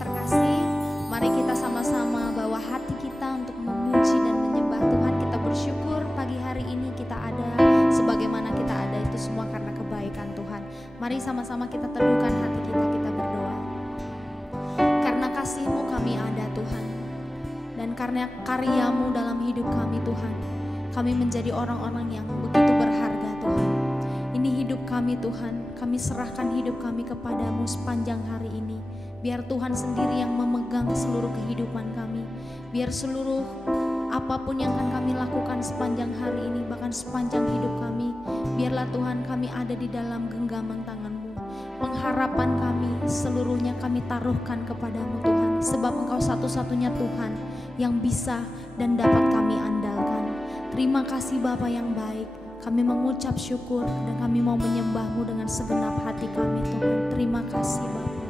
terkasih, mari kita sama-sama bawa hati kita untuk memuji dan menyembah Tuhan. Kita bersyukur pagi hari ini kita ada, sebagaimana kita ada itu semua karena kebaikan Tuhan. Mari sama-sama kita teduhkan hati kita, kita berdoa. Karena kasih-Mu kami ada Tuhan, dan karena karya-Mu dalam hidup kami Tuhan, kami menjadi orang-orang yang begitu berharga Tuhan. Ini hidup kami Tuhan, kami serahkan hidup kami kepadamu sepanjang hari ini. Biar Tuhan sendiri yang memegang seluruh kehidupan kami. Biar seluruh apapun yang akan kami lakukan sepanjang hari ini, bahkan sepanjang hidup kami, biarlah Tuhan kami ada di dalam genggaman tangan-Mu. Pengharapan kami seluruhnya kami taruhkan kepadamu Tuhan, sebab Engkau satu-satunya Tuhan yang bisa dan dapat kami andalkan. Terima kasih Bapa yang baik. Kami mengucap syukur dan kami mau menyembah-Mu dengan segenap hati kami Tuhan. Terima kasih Bapa.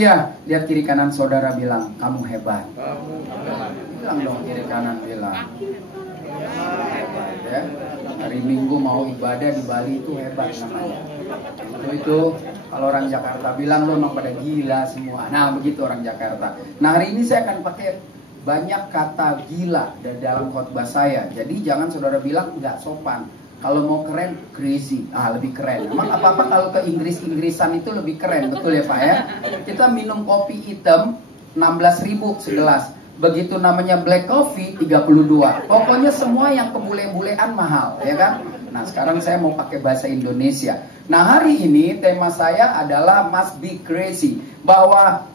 Haleluya. Lihat kiri kanan saudara, bilang, kamu hebat. Bilang dong kiri kanan, bilang. Hebat, ya. Hari Minggu mau ibadah di Bali itu hebat namanya. Itu kalau orang Jakarta bilang, lo memang pada gila semua. Nah, begitu orang Jakarta. Nah, hari ini saya akan pakai banyak kata gila dalam khotbah saya. Jadi jangan saudara bilang nggak sopan. Kalau mau keren, crazy. Lebih keren. Emang apa-apa kalau ke Inggris-Inggrisan itu lebih keren. Betul ya Pak ya? Kita minum kopi hitam 16.000 segelas. Begitu namanya black coffee 32. Pokoknya semua yang kebule-bulean mahal, ya kan? Nah, sekarang saya mau pakai bahasa Indonesia. Nah, hari ini tema saya adalah must be crazy. Bahwa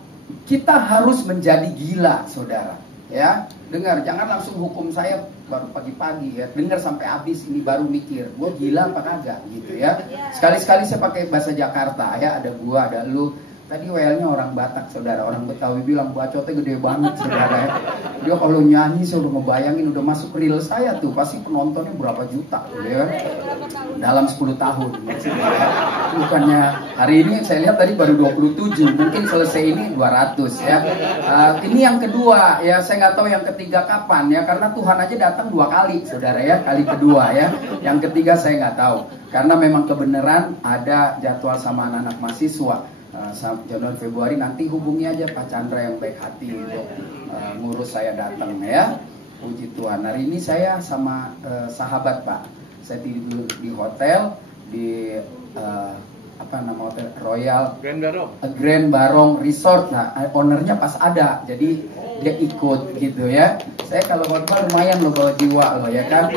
kita harus menjadi gila, saudara. Ya, dengar, jangan langsung hukum saya baru pagi-pagi ya. Dengar sampai habis, ini baru mikir, gue gila apa kagak gitu ya. Sekali-sekali saya pakai bahasa Jakarta ya, ada gua, ada lu. Tadi WL-nya orang Batak, saudara. Orang Betawi bilang bacotnya gede banget, saudara ya. Dia kalau nyanyi, saya udah ngebayangin, udah masuk reel saya tuh, pasti penontonnya berapa juta, ya. Dalam 10 tahun, maksudnya ya. Bukannya hari ini saya lihat tadi baru 27, mungkin selesai ini 200 ya. Ini yang kedua ya, saya nggak tahu yang ketiga kapan ya, karena Tuhan aja datang 2 kali, saudara ya, kali kedua ya. Yang ketiga saya nggak tahu, karena memang kebenaran ada jadwal sama anak-anak mahasiswa. Januari Februari nanti hubungi aja Pak Chandra yang baik hati untuk ngurus saya datang ya. Puji Tuhan. Hari ini saya sama sahabat Pak. Saya tidur di hotel di apa nama hotel Royal Grand Barong Resort. Nah, ownernya pas ada, jadi dia ikut gitu ya. Saya kalau khotbah lumayan loh bawa jiwa loh ya kan.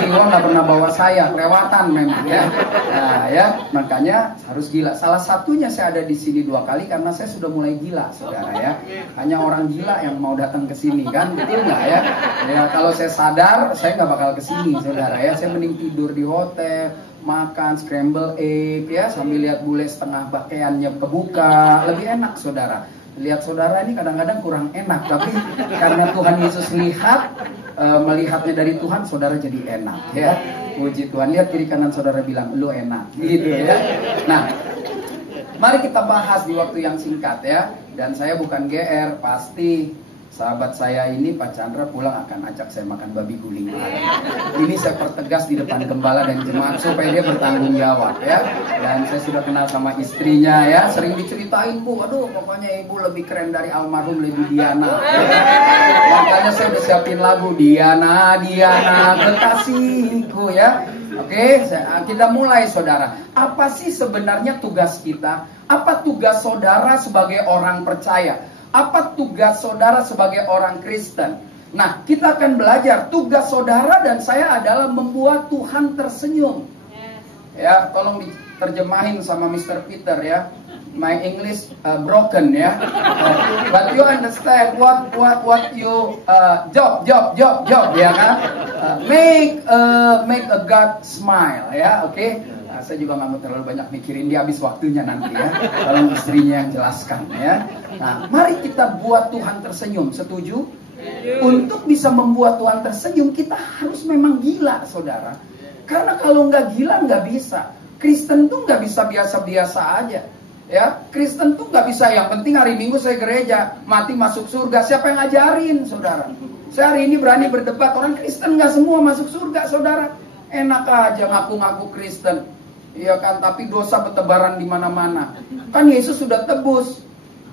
Jiwa nggak pernah bawa saya, kelewatan memang ya. Nah ya, makanya harus gila. Salah satunya saya ada di sini 2 kali karena saya sudah mulai gila, saudara ya. Hanya orang gila yang mau datang ke sini kan, betul nggak ya? Ya kalau saya sadar, saya nggak bakal ke sini, saudara ya. Saya mending tidur di hotel, makan scramble egg ya, sambil lihat bule setengah pakaiannya kebuka, lebih enak, saudara. Lihat saudara ini kadang-kadang kurang enak, tapi karena Tuhan Yesus melihatnya dari Tuhan, saudara jadi enak ya. Puji Tuhan. Lihat kiri kanan saudara, bilang lu enak gitu ya. Nah, mari kita bahas di waktu yang singkat ya. Dan saya bukan GR, pasti sahabat saya ini Pak Chandra pulang akan ajak saya makan babi guling. Ini saya pertegas di depan gembala dan jemaat supaya dia bertanggung jawab ya. Dan saya sudah kenal sama istrinya ya, sering diceritain, Bu, aduh pokoknya ibu lebih keren dari almarhum Lady Diana ya. Makanya saya udah siapin lagu Diana, Diana kekasihku ya. Oke, kita mulai saudara. Apa sih sebenarnya tugas kita? Apa tugas saudara sebagai orang percaya? Apa tugas saudara sebagai orang Kristen? Nah, kita akan belajar tugas saudara dan saya adalah membuat Tuhan tersenyum. Ya, tolong diterjemahin sama Mr. Peter ya. My English broken ya. But you understand what you job ya kan? Make a God smile ya, oke? Nah, saya juga nggak mau terlalu banyak mikirin, dia habis waktunya nanti ya. Tolong istrinya yang jelaskan ya. Nah, mari kita buat Tuhan tersenyum. Setuju? Untuk bisa membuat Tuhan tersenyum, kita harus memang gila, saudara. Karena kalau nggak gila nggak bisa. Kristen tuh nggak bisa biasa-biasa aja. Ya, Kristen tuh nggak bisa. Yang penting hari Minggu saya gereja, mati masuk surga. Siapa yang ngajarin, saudara? Saya hari ini berani berdebat. Orang Kristen nggak semua masuk surga, saudara. Enak aja ngaku-ngaku Kristen. Iya kan, tapi dosa bertebaran di mana-mana. Kan Yesus sudah tebus.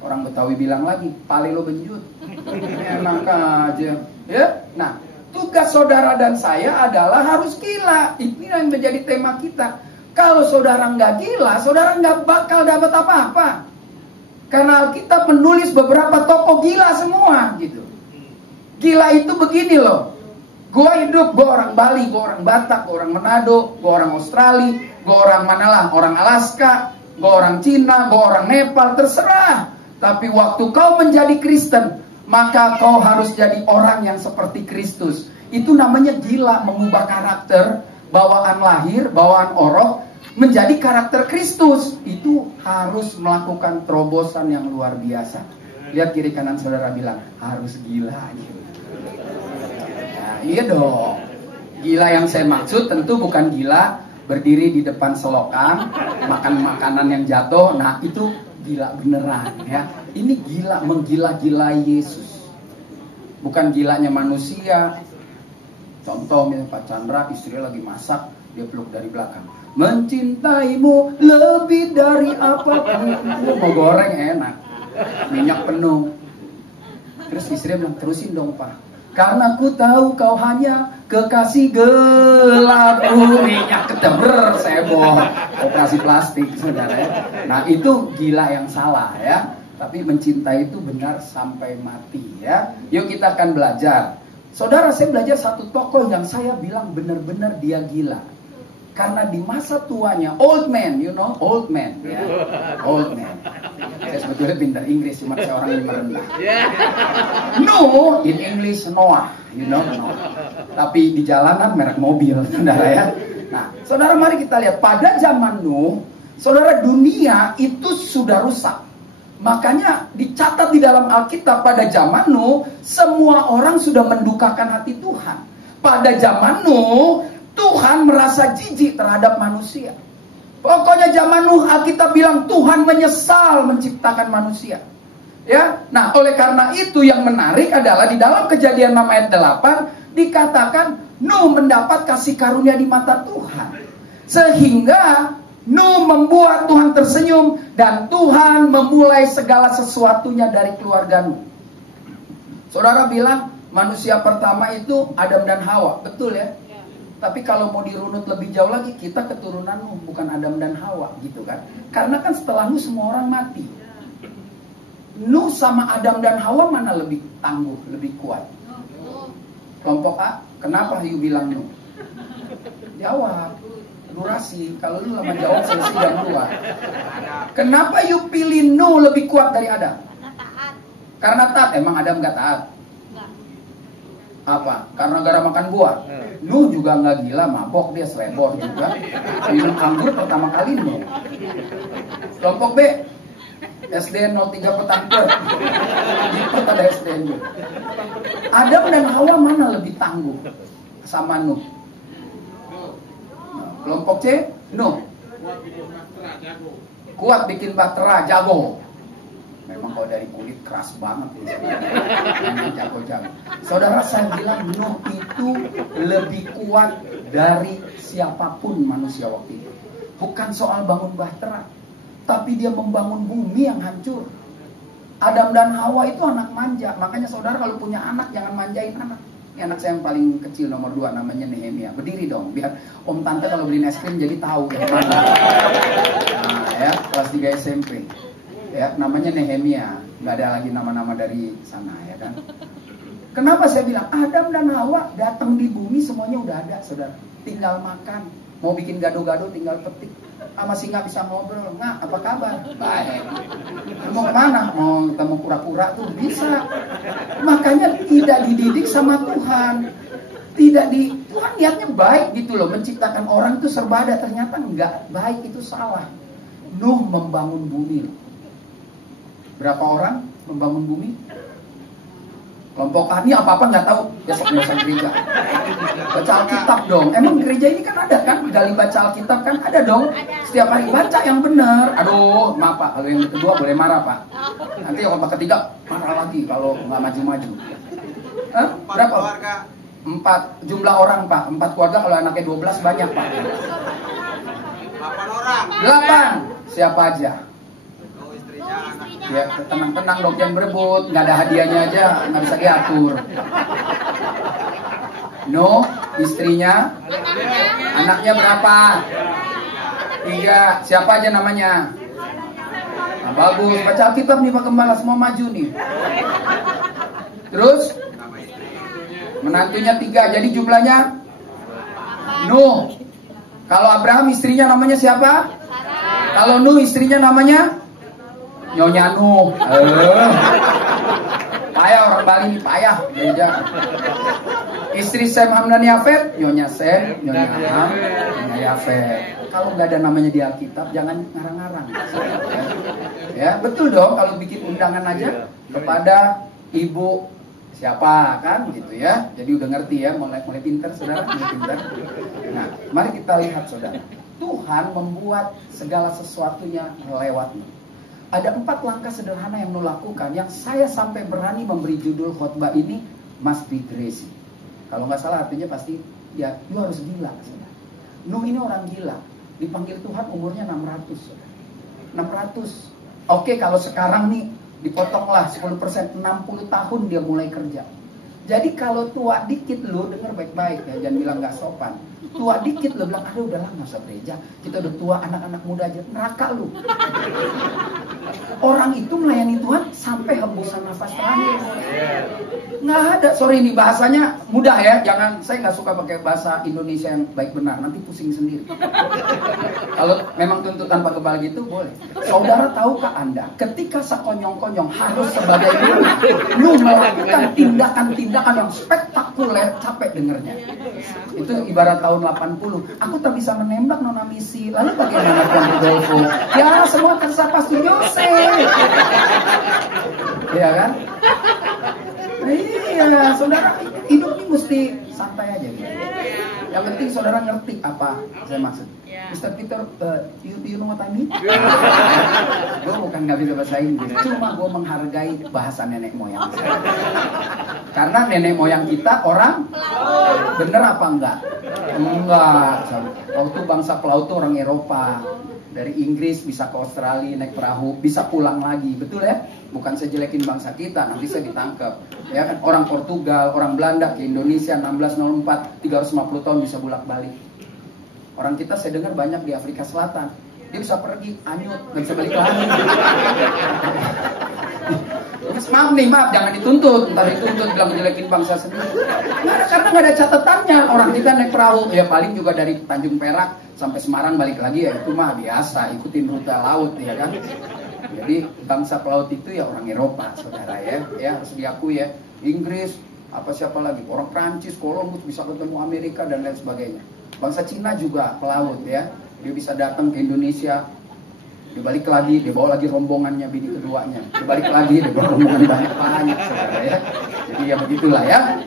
Orang Betawi bilang lagi, pale lo benjut. Enak aja. Ya, nah, tugas saudara dan saya adalah harus gila. Ini yang menjadi tema kita. Kalau saudara nggak gila, saudara nggak bakal dapat apa-apa. Karena kita menulis beberapa tokoh gila semua, gitu. Gila itu begini loh. Gue hidup, gue orang Bali, gue orang Batak, gue orang Manado, gue orang Australia, gue orang manalah, orang Alaska, gue orang Cina, gue orang Nepal, terserah. Tapi waktu kau menjadi Kristen, maka kau harus jadi orang yang seperti Kristus. Itu namanya gila, mengubah karakter, bawaan lahir, bawaan orok, menjadi karakter Kristus. Itu harus melakukan terobosan yang luar biasa. Lihat kiri kanan saudara, bilang, harus gila gitu. Iya dong. Gila yang saya maksud tentu bukan gila berdiri di depan selokan, makan makanan yang jatuh. Nah itu gila beneran ya. Ini gila, menggila-gilai Yesus. Bukan gilanya manusia. Contoh misalnya Pak Chandra, istrinya lagi masak, dia peluk dari belakang. Mencintaimu lebih dari apapun. Mau goreng enak, minyak penuh. Terus istrinya bilang, terusin dong Pak. Karena ku tahu kau hanya kekasih gelapku. Minyak kedeber, seboh. Operasi plastik saudara ya. Nah itu gila yang salah ya. Tapi mencintai itu benar sampai mati ya. Yuk kita akan belajar. Saudara, saya belajar satu tokoh yang saya bilang benar-benar dia gila. Karena di masa tuanya, old man, you know, old man ya. Old man. Saya sebetulnya pintar Inggris, cuma saya orang yang merendah. No, in English Noah, you know, Noah. Tapi di jalanan merek mobil, saudara ya. Nah, saudara mari kita lihat pada zaman Nuh, saudara, dunia itu sudah rusak. Makanya dicatat di dalam Alkitab pada zaman Nuh, semua orang sudah mendukakan hati Tuhan. Pada zaman Nuh, Tuhan merasa jijik terhadap manusia. Pokoknya zaman Nuh, Alkitab bilang Tuhan menyesal menciptakan manusia. Ya, nah oleh karena itu yang menarik adalah di dalam Kejadian 6 ayat 8 dikatakan Nuh mendapat kasih karunia di mata Tuhan. Sehingga Nuh membuat Tuhan tersenyum dan Tuhan memulai segala sesuatunya dari keluarga Nuh. Saudara bilang manusia pertama itu Adam dan Hawa, betul ya? Tapi kalau mau dirunut lebih jauh lagi, kita keturunan Nuh, bukan Adam dan Hawa, gitu kan? Karena kan setelah Nuh semua orang mati. Nuh sama Adam dan Hawa mana lebih tangguh, lebih kuat? Kelompok A, kenapa you bilang Nuh? Jawab, durasi. Kalau lu lama jawab, saya sidang dua. Kenapa you pilih Nuh lebih kuat dari Adam? Karena taat. Karena taat, emang Adam gak taat? Apa? Karena gara makan buah. Nuh juga nggak gila, mabok dia, selebor juga. Minum anggur pertama kali Nuh. Kelompok B, SDN 03 Petangker. Di kota ada SDN. Adam dan Hawa mana lebih tangguh sama Nuh? Kelompok C, Nuh. Kuat bikin bahtera, jago. Memang kalau dari kulit keras banget. Jago-jago. Saudara, saya bilang Nuh itu lebih kuat dari siapapun manusia waktu itu. Bukan soal bangun bahtera, tapi dia membangun bumi yang hancur. Adam dan Hawa itu anak manja. Makanya saudara kalau punya anak jangan manjain anak. Ini anak saya yang paling kecil nomor 2 namanya Nehemia. Berdiri dong biar om tante kalau beliin es krim jadi tahu yang mana. Nah ya, kelas 3 SMP. Ya, namanya Nehemia, nggak ada lagi nama-nama dari sana ya kan. Kenapa saya bilang Adam dan Hawa datang di bumi semuanya udah ada, saudara. Tinggal makan, mau bikin gado-gado tinggal petik. Masih nggak bisa ngobrol, nggak apa kabar? Baik. Mau kemana? Mau ketemu kura-kura tuh bisa. Makanya tidak dididik sama Tuhan. Tuhan niatnya baik gitu loh, menciptakan orang itu serba ada, ternyata nggak baik, itu salah. Nuh membangun bumi. Berapa orang membangun bumi? Kelompok A ini apa-apa nggak tahu. Ya sok biasa gereja. Baca Alkitab dong. Emang gereja ini kan ada kan? Gali baca Alkitab kan ada dong. Setiap hari baca yang benar. Aduh, maaf Pak. Kalau yang kedua boleh marah Pak. Nanti yang ketiga marah lagi kalau nggak maju-maju. Berapa? 4 jumlah orang Pak. 4 keluarga, kalau anaknya 12 banyak Pak. 8 orang. 8. Siapa aja? Ya tenang-tenang dong, jangan berebut. Nggak ada hadiahnya aja, nggak bisa diatur. No, istrinya. Anaknya berapa? 3. Siapa aja namanya? Nah, bagus, baca Alkitab nih Pak Gembala, semua maju nih. Terus menantunya 3, jadi jumlahnya Nuh. Kalau Abraham istrinya namanya siapa? Kalau Nuh istrinya namanya Nyonya Nuh. Payah orang Bali ini, payah. Istri Sem, Ham dan Yafet, Nyonya Sem, Nyonya Ham, Nyonya Yafet. Kalau nggak ada namanya di Alkitab, jangan ngarang-ngarang. Ya, betul dong. Kalau bikin undangan aja kepada ibu siapa kan, gitu ya. Jadi udah ngerti ya, mulai pinter, saudara, mulai pinter. Nah, mari kita lihat, saudara. Tuhan membuat segala sesuatunya lewat Nuh. ada 4 langkah sederhana yang lo lakukan, yang saya sampai berani memberi judul khotbah ini must be crazy. Kalau nggak salah artinya pasti ya lu harus gila. Nuh ini orang gila, dipanggil Tuhan umurnya 600. 600. Oke, kalau sekarang nih dipotonglah 10%, 60 tahun dia mulai kerja. Jadi kalau tua dikit lu, denger baik-baik ya, jangan bilang nggak sopan. Tua dikit lu bilang, aduh udahlah nggak usah gereja, kita udah tua, anak-anak muda aja, neraka lu. Orang itu melayani Tuhan sampai hembusan nafas terakhir. Nggak ada, sorry ini bahasanya mudah ya, jangan, saya nggak suka pakai bahasa Indonesia yang baik benar, nanti pusing sendiri. Kalau memang tuntutan Pak Kebal gitu boleh. Saudara tahukah Anda, ketika sekonyong-konyong harus sebagai lu melakukan tindakan-tindakan yang spektakuler, capek dengernya. Itu ibarat tahun 80, aku tak bisa menembak Nona Misi, lalu bagaimana Tuan Rudolfo? Ya semua terserah Pastor Jose. Iya kan? Iya, saudara hidup ini mesti santai aja gitu. Yang penting saudara ngerti apa saya maksud. Mr. Peter, you know what I mean? Gue bukan nggak bisa bahasa Inggris, cuma gue menghargai bahasa nenek moyang saya. Karena nenek moyang kita orang bener apa enggak? Enggak. Waktu bangsa pelaut itu orang Eropa. Dari Inggris bisa ke Australia naik perahu, bisa pulang lagi, betul ya? Bukan saya jelekin bangsa kita, nanti saya ditangkap. Ya kan, orang Portugal, orang Belanda ke Indonesia 1604, 350 tahun bisa bolak-balik. Orang kita saya dengar banyak di Afrika Selatan, dia bisa pergi, anyut, nggak bisa balik lagi. Maaf, jangan dituntut, ntar dituntut bilang jelekin bangsa sendiri. Karena nggak ada catatannya. Orang kita naik perahu, ya paling juga dari Tanjung Perak sampai Semarang balik lagi ya itu mah biasa, ikutin rute laut ya kan. Jadi bangsa pelaut itu ya orang Eropa, saudara ya harus diakui ya. Inggris, apa siapa lagi, orang Prancis, Columbus bisa ketemu Amerika dan lain sebagainya. Bangsa Cina juga pelaut ya, dia bisa datang ke Indonesia. Dia balik lagi, dia bawa lagi rombongannya bini keduanya. Dia balik lagi, dia bawa rombongan banyak saudara ya. Jadi ya begitulah ya.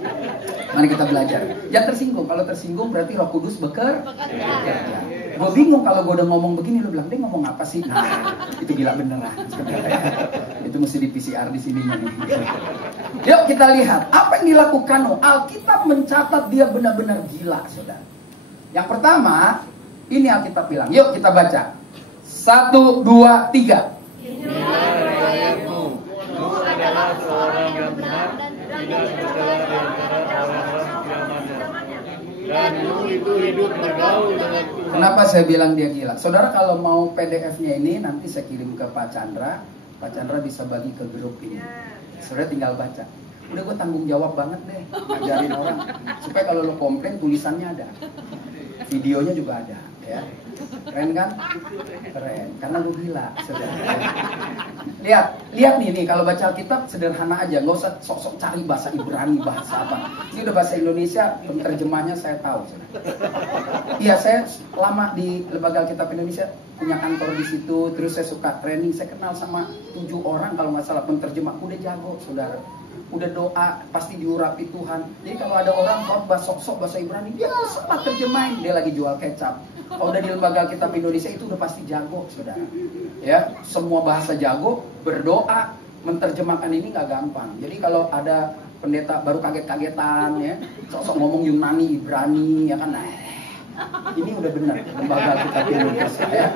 Mari kita belajar. Jangan tersinggung. Kalau tersinggung berarti Roh Kudus bekerja. Gue bingung kalau gue udah ngomong begini, lo bilang dia ngomong apa sih? Nah, itu gila beneran. Ya. Itu mesti di PCR di sini. Yuk kita lihat apa yang dilakukan. Alkitab mencatat dia benar-benar gila, saudara. Yang pertama, ini Alkitab bilang. Yuk kita baca. 1, 2, 3. Inilah riwayatmu. Nuh adalah seorang yang benar, tidak bercela di antara orang-orang zamannya. Dan Nuh itu hidup bergaul dengan Tuhan. Kenapa saya bilang dia gila? Saudara kalau mau PDF-nya ini nanti saya kirim ke Pak Chandra. Pak Chandra bisa bagi ke grup ini. Saudara tinggal baca. Udah gue tanggung jawab banget deh ngajarin orang. Supaya kalau lo komplain tulisannya ada. Videonya juga ada ya. Keren kan? Keren. Karena lu gila, saudara. Lihat nih kalau baca Alkitab sederhana aja, nggak usah sok-sok cari bahasa Ibrani, bahasa apa. Ini udah bahasa Indonesia, terjemahnya saya tahu. Iya, saya lama di Lembaga Alkitab Indonesia, punya kantor di situ, terus saya suka training, saya kenal sama 7 orang kalau nggak salah penterjemah, udah jago, saudara. Udah doa, pasti diurapi Tuhan. Jadi kalau ada orang khotbah sok-sok bahasa Ibrani, dia sempat terjemahin, dia lagi jual kecap. Kalau udah di Lembaga Alkitab Indonesia itu udah pasti jago, saudara. Ya, semua bahasa jago, berdoa, menterjemahkan ini nggak gampang. Jadi kalau ada pendeta baru kaget-kagetan, ya, sok-sok ngomong Yunani, Ibrani, ya kan, ini udah benar Lembaga Alkitab Indonesia, ya.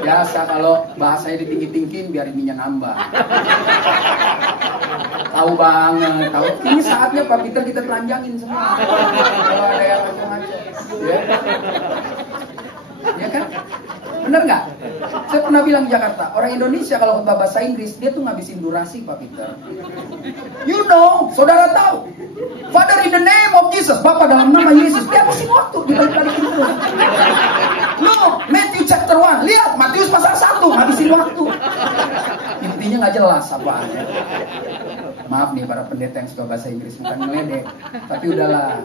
Biasa kalau bahasanya ditinggi-tinggiin biar ininya nambah. Tahu banget, tahu. Ini saatnya Pak Peter kita telanjangin semua. Kalau ada yang macam-macam, ya. Ya kan? Bener nggak? Saya pernah bilang di Jakarta, orang Indonesia kalau khotbah bahasa Inggris dia tuh ngabisin durasi, Pak Peter. You know, saudara tahu, Father in the name of Jesus, Bapa dalam nama Yesus, dia habisin waktu dibalik-balikin terus. No, Matthew chapter 1, lihat Matius pasal 1, habisin waktu. Intinya nggak jelas apaannya. Maaf nih para pendeta yang suka bahasa Inggris, bukan ngeledek, tapi udahlah.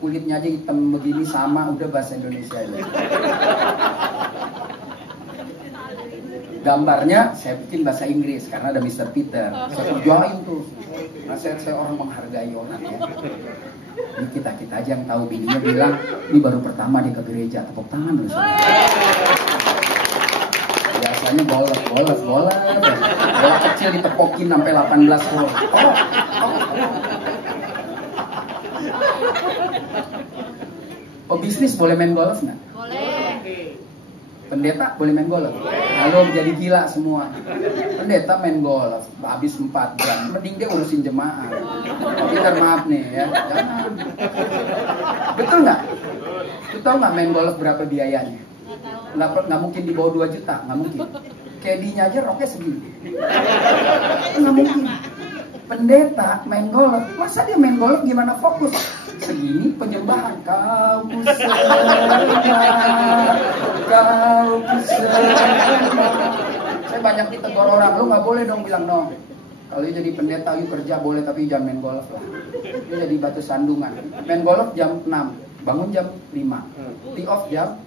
Kulitnya aja hitam begini sama, udah bahasa Indonesia aja. Gambarnya saya bikin bahasa Inggris karena ada Mr. Peter. Saya perjuangin tuh. Nah, saya orang menghargai orang ya. Ini kita aja yang tahu. Bininya bilang ini baru pertama dia ke gereja, tepuk tangan dulu. Biasanya Makanya bolos. Bola kecil ditepokin sampai 18 gol. Oh, bisnis boleh main golf nggak? Boleh. Pendeta boleh main golf? Lalu jadi gila semua. Pendeta main golf, habis 4 jam. Mending dia urusin jemaah. Tapi kan maaf nih ya, jangan. Betul nggak? Lu tahu nggak main golf berapa biayanya? Nggak mungkin di bawah 2 juta, nggak mungkin. Caddy-nya aja roknya segini. Nggak mungkin. Pendeta main golf, masa dia main golf gimana fokus? Segini penyembahan, kau kusembah. Saya banyak ditegur orang, lu nggak boleh dong bilang no. Kalau jadi pendeta, lu kerja boleh tapi jangan main golf lah. Lu jadi batu sandungan. Main golf jam 6, bangun jam 5, tee off jam.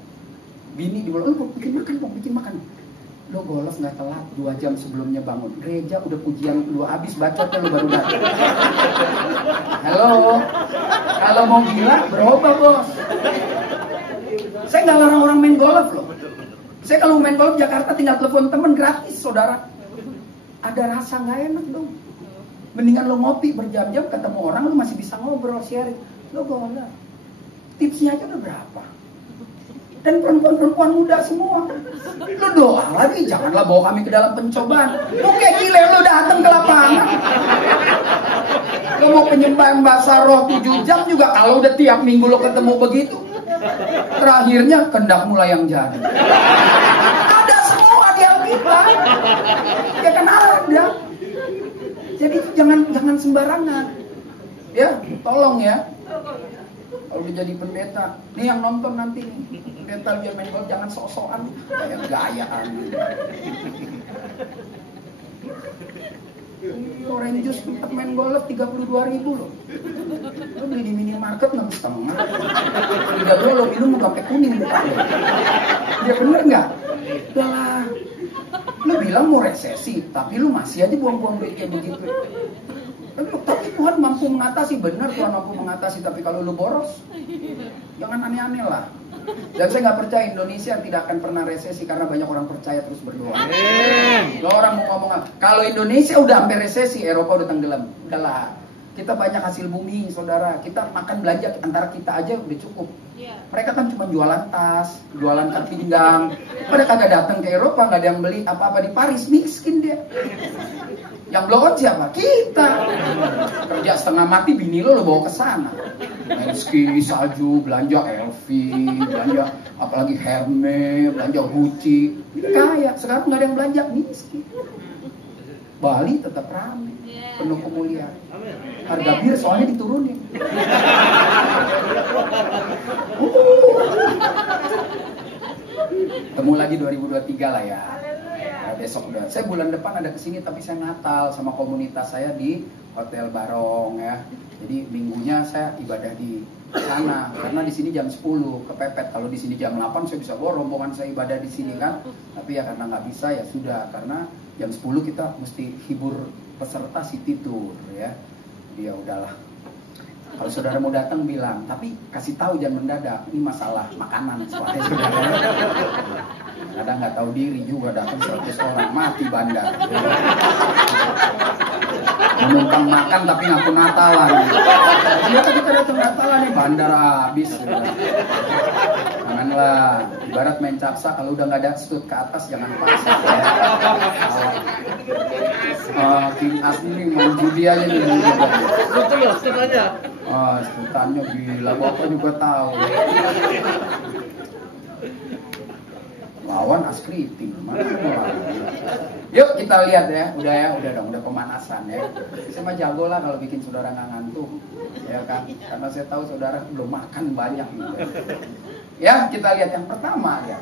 Bini di bola, lu bikin makan. Lo golf nggak telat 2 jam sebelumnya bangun. Gereja udah pujian lu habis bacotnya lu baru datang. Halo, kalau mau gila berubah bos. Saya nggak larang orang main golf loh. Saya kalau main golf Jakarta tinggal telepon temen gratis saudara. Ada rasa nggak enak dong. Mendingan lo ngopi berjam-jam ketemu orang, lo masih bisa ngobrol sharing. Lo golf. Tipsnya aja udah berapa? Dan perempuan-perempuan muda semua. Lu doa lagi, janganlah bawa kami ke dalam pencobaan. Lu kayak gile, lu datang ke lapangan. Lu mau penyembahan bahasa roh 7 jam juga, kalau udah tiap minggu lu ketemu begitu, terakhirnya kehendak mulai yang jadi. Ada semua di Alkitab. Ya kan ada. Jadi jangan sembarangan. Ya, tolong ya. Kalau udah jadi pendeta, nih yang nonton nanti nih, pendeta dia main golf jangan sok-sokan, kayak gayaan. Orange juice tempat main golf 32.000 loh. Lo beli di minimarket 6,5. 3 lo minum udah sampai kuning muka lo. Ya bener nggak? Udah lah. Lo bilang mau resesi, tapi lo masih aja buang-buang duit kayak begitu. Tapi Tuhan mampu mengatasi, benar Tuhan mampu mengatasi. Tapi kalau lu boros, jangan aneh-aneh lah. Dan saya nggak percaya Indonesia tidak akan pernah resesi karena banyak orang percaya terus berdoa. Lo orang mau ngomong, kalau Indonesia udah hampir resesi, Eropa udah tenggelam. Udahlah, kita banyak hasil bumi, saudara. Kita makan belanja antara kita aja udah cukup. Mereka kan cuma jualan tas, jualan ikat pinggang. Pada kagak datang ke Eropa, nggak ada yang beli apa-apa di Paris, miskin dia. Yang blow siapa? Kita. Kerja setengah mati, bini lo bawa ke sana. Main ski, salju, belanja LV, belanja apalagi Hermes, belanja Gucci. Kaya, sekarang nggak ada yang belanja, miskin. Bali tetap ramai, penuh kemuliaan. Harga bir soalnya diturunin. Temu lagi 2023 lah ya. Besok udah. Saya bulan depan ada kesini tapi saya Natal sama komunitas saya di Hotel Barong ya. Jadi minggunya saya ibadah di sana karena di sini jam 10 kepepet. Kalau di sini jam 8 saya bisa bawa rombongan saya ibadah di sini kan. Tapi ya karena nggak bisa ya sudah, karena jam 10 kita mesti hibur peserta city tour ya. Ya udahlah. Kalau saudara mau datang bilang, tapi kasih tahu jangan mendadak. Ini masalah makanan soalnya saudara. Kadang nggak tahu diri juga datang 100 orang mati bandar. Menumpang makan tapi ngaku Natalan. Dia tadi kita datang Natalan nih bandar habis. Janganlah, ibarat main capsa kalau udah nggak ada stut ke atas jangan pasang. King asli main judi aja nih. Betul ya, sebenarnya. Stutannya gila, Bapak juga tahu. Lawan Askriti, mana Yuk kita lihat ya, udah dong, udah pemanasan ya. Saya mah jago lah kalau bikin saudara nggak ngantuk, ya kan? Karena saya tahu saudara belum makan banyak gitu. Ya kita lihat yang pertama ya.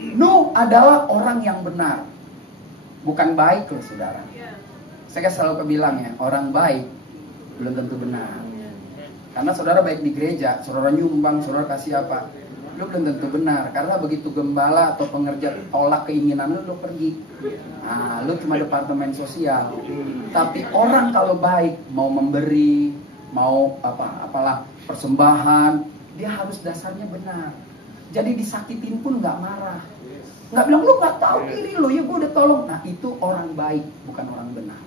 Nuh adalah orang yang benar, bukan baik loh saudara. Saya selalu bilang ya, orang baik belum tentu benar. Karena saudara baik di gereja, saudara nyumbang, saudara kasih apa, lu belum tentu benar. Karena begitu gembala atau pengerja tolak keinginan lu pergi. Nah, lu cuma departemen sosial. Tapi orang kalau baik, mau memberi, mau apalah persembahan, dia harus dasarnya benar. Jadi disakitin pun nggak marah. Nggak bilang, lu nggak tahu diri lu, ya gue udah tolong. Nah itu orang baik, bukan orang benar.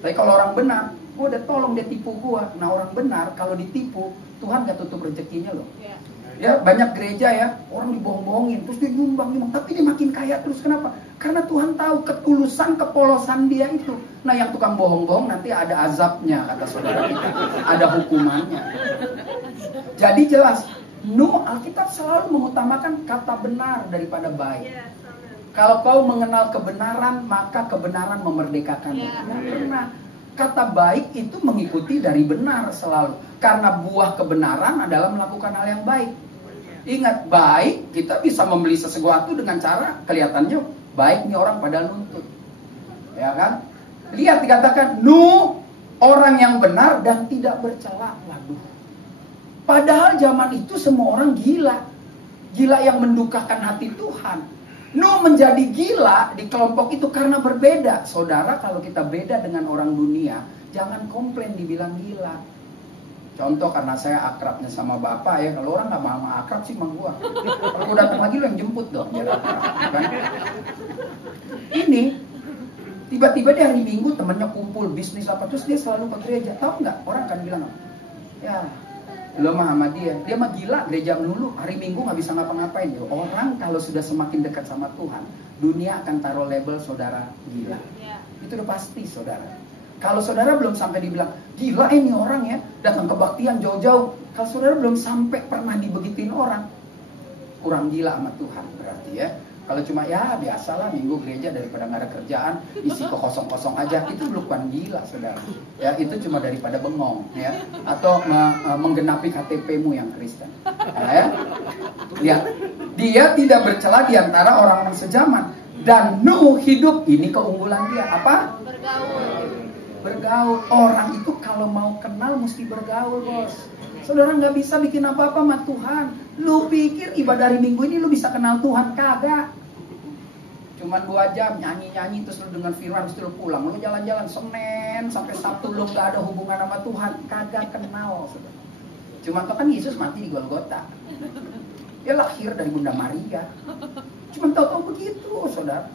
Tapi kalau orang benar, gue udah tolong, dia tipu gue. Nah orang benar kalau ditipu, Tuhan gak tutup rezekinya loh. Ya banyak gereja ya, orang dibohong-bohongin, terus dia nyumbang, tapi dia makin kaya terus. Kenapa? Karena Tuhan tahu ketulusan, kepolosan dia itu. Nah yang tukang bohong-bohong nanti ada azabnya, kata saudara kita. Ada hukumannya. Jadi jelas, Alkitab selalu mengutamakan kata benar daripada baik. Kalau kau mengenal kebenaran, maka kebenaran memerdekakanmu. Yang pernah. Kata baik itu mengikuti dari benar selalu. Karena buah kebenaran adalah melakukan hal yang baik. Ingat, baik kita bisa membeli sesuatu dengan cara kelihatannya baik nih orang pada nuntut. Ya kan? Lihat dikatakan, orang yang benar dan tidak bercela. Waduh. Padahal zaman itu semua orang gila. Gila yang mendukakan hati Tuhan. Menjadi gila di kelompok itu karena berbeda. Saudara, kalau kita beda dengan orang dunia, jangan komplain dibilang gila. Contoh, karena saya akrabnya sama bapak ya. Kalau orang gak mau akrab sih sama gua. Kalau gua datang lagi, lo yang jemput dong. Kan? Ini tiba-tiba di hari Minggu temennya kumpul bisnis apa, terus dia selalu ke gereja. Tahu nggak? Orang akan bilang, ya lo mah sama dia mah gila, gereja melulu, hari Minggu nggak bisa ngapa-ngapain. Orang kalau sudah semakin dekat sama Tuhan, dunia akan taruh label saudara gila. Itu udah pasti saudara. Kalau saudara belum sampai dibilang gila ini orang ya, datang kebaktian jauh-jauh. Kalau saudara belum sampai pernah dibegituin orang, kurang gila sama Tuhan berarti ya. Kalau cuma ya biasalah minggu gereja daripada nggak ada kerjaan, isi ke kosong-kosong aja, itu bukan gila saudara. Ya itu cuma daripada bengong ya, atau menggenapi KTP-mu yang Kristen. Ya. Dia tidak bercela di antara orang-orang sejaman. Dan hidup, ini keunggulan dia apa? Bergaul. Orang itu kalau mau kenal mesti bergaul, bos. Saudara nggak bisa bikin apa-apa sama Tuhan. Lu pikir ibadah hari Minggu ini lu bisa kenal Tuhan? Kagak. Cuman 2 jam nyanyi-nyanyi terus lu dengan firman terus lu pulang. Lu jalan-jalan Senin sampai Sabtu lu nggak ada hubungan sama Tuhan, kagak kenal, saudara. Cuman tuh kan Yesus mati di Golgota. Dia lahir dari Bunda Maria. Cuman tahu-tahu begitu, saudara.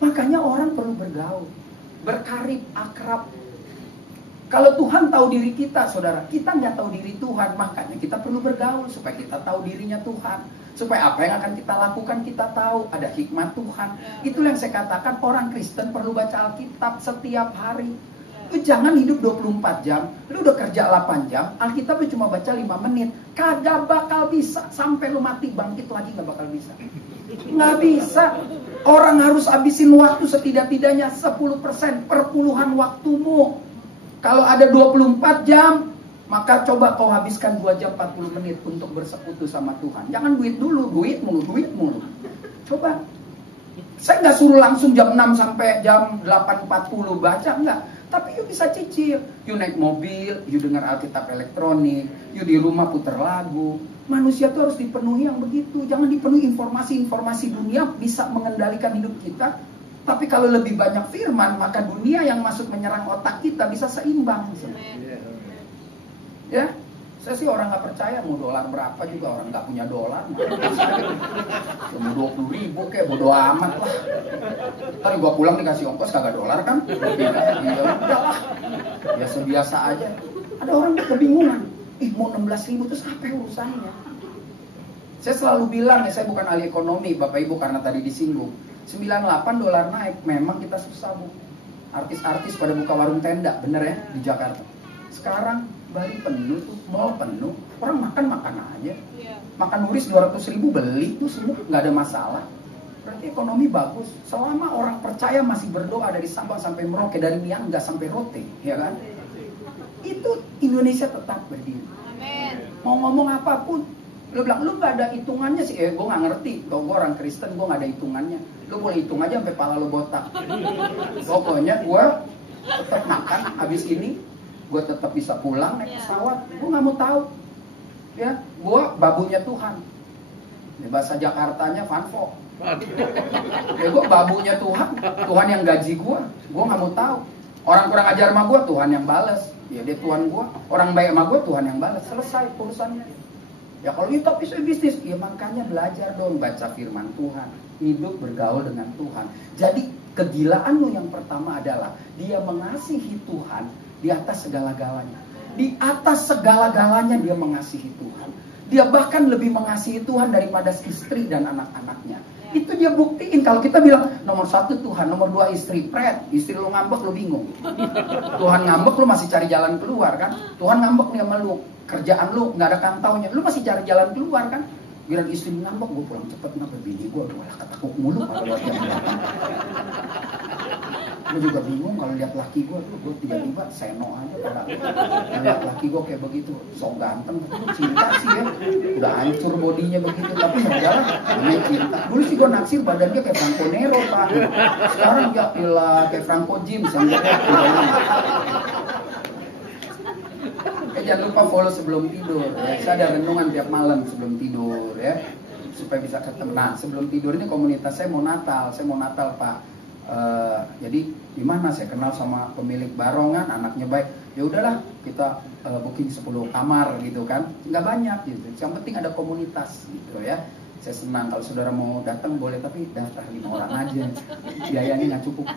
Makanya orang perlu bergaul, berkarib, akrab. Kalau Tuhan tahu diri kita, saudara, kita nggak tahu diri Tuhan, makanya kita perlu bergaul supaya kita tahu dirinya Tuhan. Supaya apa yang akan kita lakukan kita tahu, ada hikmat Tuhan. Itulah yang saya katakan orang Kristen perlu baca Alkitab setiap hari. Lu jangan hidup 24 jam, lu udah kerja 8 jam, Alkitab lu cuma baca 5 menit. Kagak bakal bisa, sampai lu mati bangkit lagi gak bakal bisa. Nggak bisa. Orang harus habisin waktu setidak-tidaknya 10% per puluhan waktumu. Kalau ada 24 jam, maka coba kau habiskan 2 jam 40 menit untuk bersekutu sama Tuhan. Jangan duit dulu, duit mulu. Coba. Saya nggak suruh langsung jam 6 sampai jam 8.40 baca, enggak. Tapi you bisa cicil. You naik mobil, you dengar Alkitab elektronik, you di rumah puter lagu. Manusia tuh harus dipenuhi yang begitu. Jangan dipenuhi informasi-informasi dunia bisa mengendalikan hidup kita. Tapi kalau lebih banyak firman, maka dunia yang masuk menyerang otak kita bisa seimbang. Ya, saya sih orang nggak percaya mau dolar berapa juga, orang nggak punya dolar. Cuma 20.000 kayak bodo amat lah. Ntar gua pulang dikasih ongkos kagak dolar kan? Ya udahlah, biasa biasa aja. Ada orang kebingungan, mau 16.000 terus apa urusannya? Saya selalu bilang ya, saya bukan ahli ekonomi, Bapak Ibu, karena tadi disinggung. 98 dolar naik, memang kita susah, Bu. Artis-artis pada buka warung tenda, bener ya, di Jakarta. Sekarang Bali penuh tuh, mall penuh, orang makan aja. Makan nuris 200.000 beli tuh semua, nggak ada masalah. Berarti ekonomi bagus. Selama orang percaya masih berdoa dari Sabang sampai Merauke, dari Miangas sampai Rote, ya kan? Itu Indonesia tetap berdiri. Mau ngomong apapun, lu bilang, lu gak ada hitungannya sih. Gue gak ngerti. Kalau gue orang Kristen, gue gak ada hitungannya. Lu boleh hitung aja sampai pala lu botak. Pokoknya gue tetap makan. Habis ini gue tetap bisa pulang naik pesawat. Gue gak mau tahu. Ya, gue babunya Tuhan. Ini bahasa Jakartanya Vanvo. Ya, gue babunya Tuhan. Tuhan yang gaji gue. Gue gak mau tahu. Orang kurang ajar sama gue, Tuhan yang balas. Ya dia Tuhan gue. Orang baik sama gue, Tuhan yang balas. Selesai urusannya. Ya kalau itu tapi saya bisnis, ya makanya belajar dong baca firman Tuhan, hidup bergaul dengan Tuhan. Jadi kegilaanmu yang pertama adalah dia mengasihi Tuhan di atas segala-galanya. Di atas segala-galanya dia mengasihi Tuhan. Dia bahkan lebih mengasihi Tuhan daripada istri dan anak-anaknya. Itu dia buktiin. Kalau kita bilang nomor 1 Tuhan, nomor 2 istri, istri lu ngambek lu bingung. Tuhan ngambek lu masih cari jalan keluar kan. Tuhan ngambek nih sama lu, kerjaan lu nggak ada kantaunya, lu masih cari jalan keluar kan. Bilang istri ngambek, gue pulang cepet, kenapa bini gue malah ketakut mulu kalau lihat yang belakang. Gue juga bingung kalau lihat laki gue tiba-tiba seno aja kalau lihat laki gue kayak begitu, so ganteng, cinta sih ya, udah hancur bodinya begitu, tapi saudara namanya cinta. Dulu sih gue naksir badan dia kayak Franco Nero pak, sekarang ya ilah kayak Franco Jim sampai jangan lupa follow sebelum tidur ya. Saya ada renungan tiap malam sebelum tidur ya, supaya bisa ketemu. Nah sebelum tidur ini komunitas saya mau Natal pak. Jadi gimana saya kenal sama pemilik Barongan, anaknya baik. Ya udahlah kita booking 10 kamar gitu kan, nggak banyak gitu. Yang penting ada komunitas gitu ya. Saya senang kalau saudara mau datang boleh, tapi daftar 5 orang aja, biayanya nggak cukup.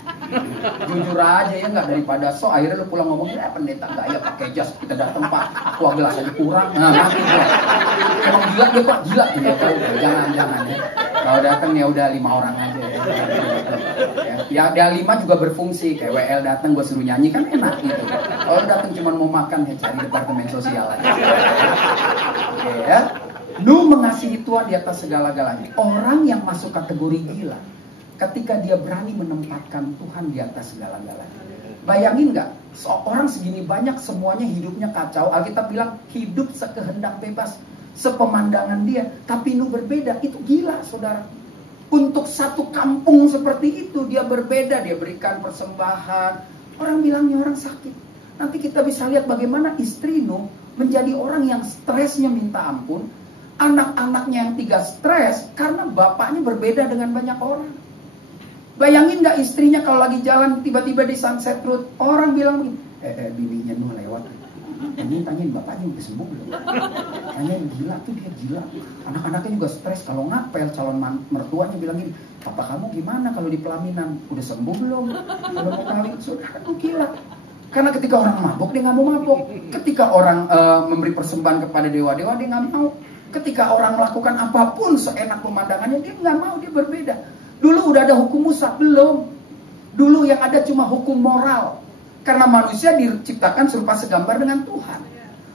Jujur aja ya, nggak daripada so akhirnya lu pulang ngomong ya pendeta gaya pakai jas, kita datang pak, aqua gelas aja kurang, nah mati gua. Emang gila dia pak, gila ya, jangan ya. Kalau datang ya udah 5 orang aja ya. Ya 5 juga berfungsi, kayak WL datang gue suruh nyanyi kan enak gitu. Kalau datang cuma mau makan ya cari departemen sosial aja. Oke ya. Lu mengasihi Tuhan di atas segala-galanya. Orang yang masuk kategori gila ketika dia berani menempatkan Tuhan di atas segala-galanya. Bayangin nggak, seorang segini banyak semuanya hidupnya kacau. Alkitab bilang hidup sekehendak bebas, sepemandangan dia. Tapi lu berbeda, itu gila saudara. Untuk satu kampung seperti itu dia berbeda, dia berikan persembahan. Orang bilangnya orang sakit. Nanti kita bisa lihat bagaimana istri Nuh menjadi orang yang stresnya minta ampun. Anak-anaknya yang 3 stres karena bapaknya berbeda dengan banyak orang. Bayangin gak istrinya kalau lagi jalan tiba-tiba di Sunset Road, orang bilang bininya Nuh lewat. Tanyain bapaknya udah sembuh belum? Tanyain gila tuh, dia gila. Anak-anaknya juga stres kalau ngapel, calon mertuanya bilang gini, papa kamu gimana kalau di pelaminan? Udah sembuh belum? Kalau mau kawin, saudara tuh gila. Karena ketika orang mabuk dia nggak mau mabuk. Ketika orang memberi persembahan kepada dewa-dewa dia nggak mau. Ketika orang melakukan apapun seenak pemandangannya dia nggak mau, dia berbeda. Dulu udah ada hukum Musa belum? Dulu yang ada cuma hukum moral. Karena manusia diciptakan serupa segambar dengan Tuhan.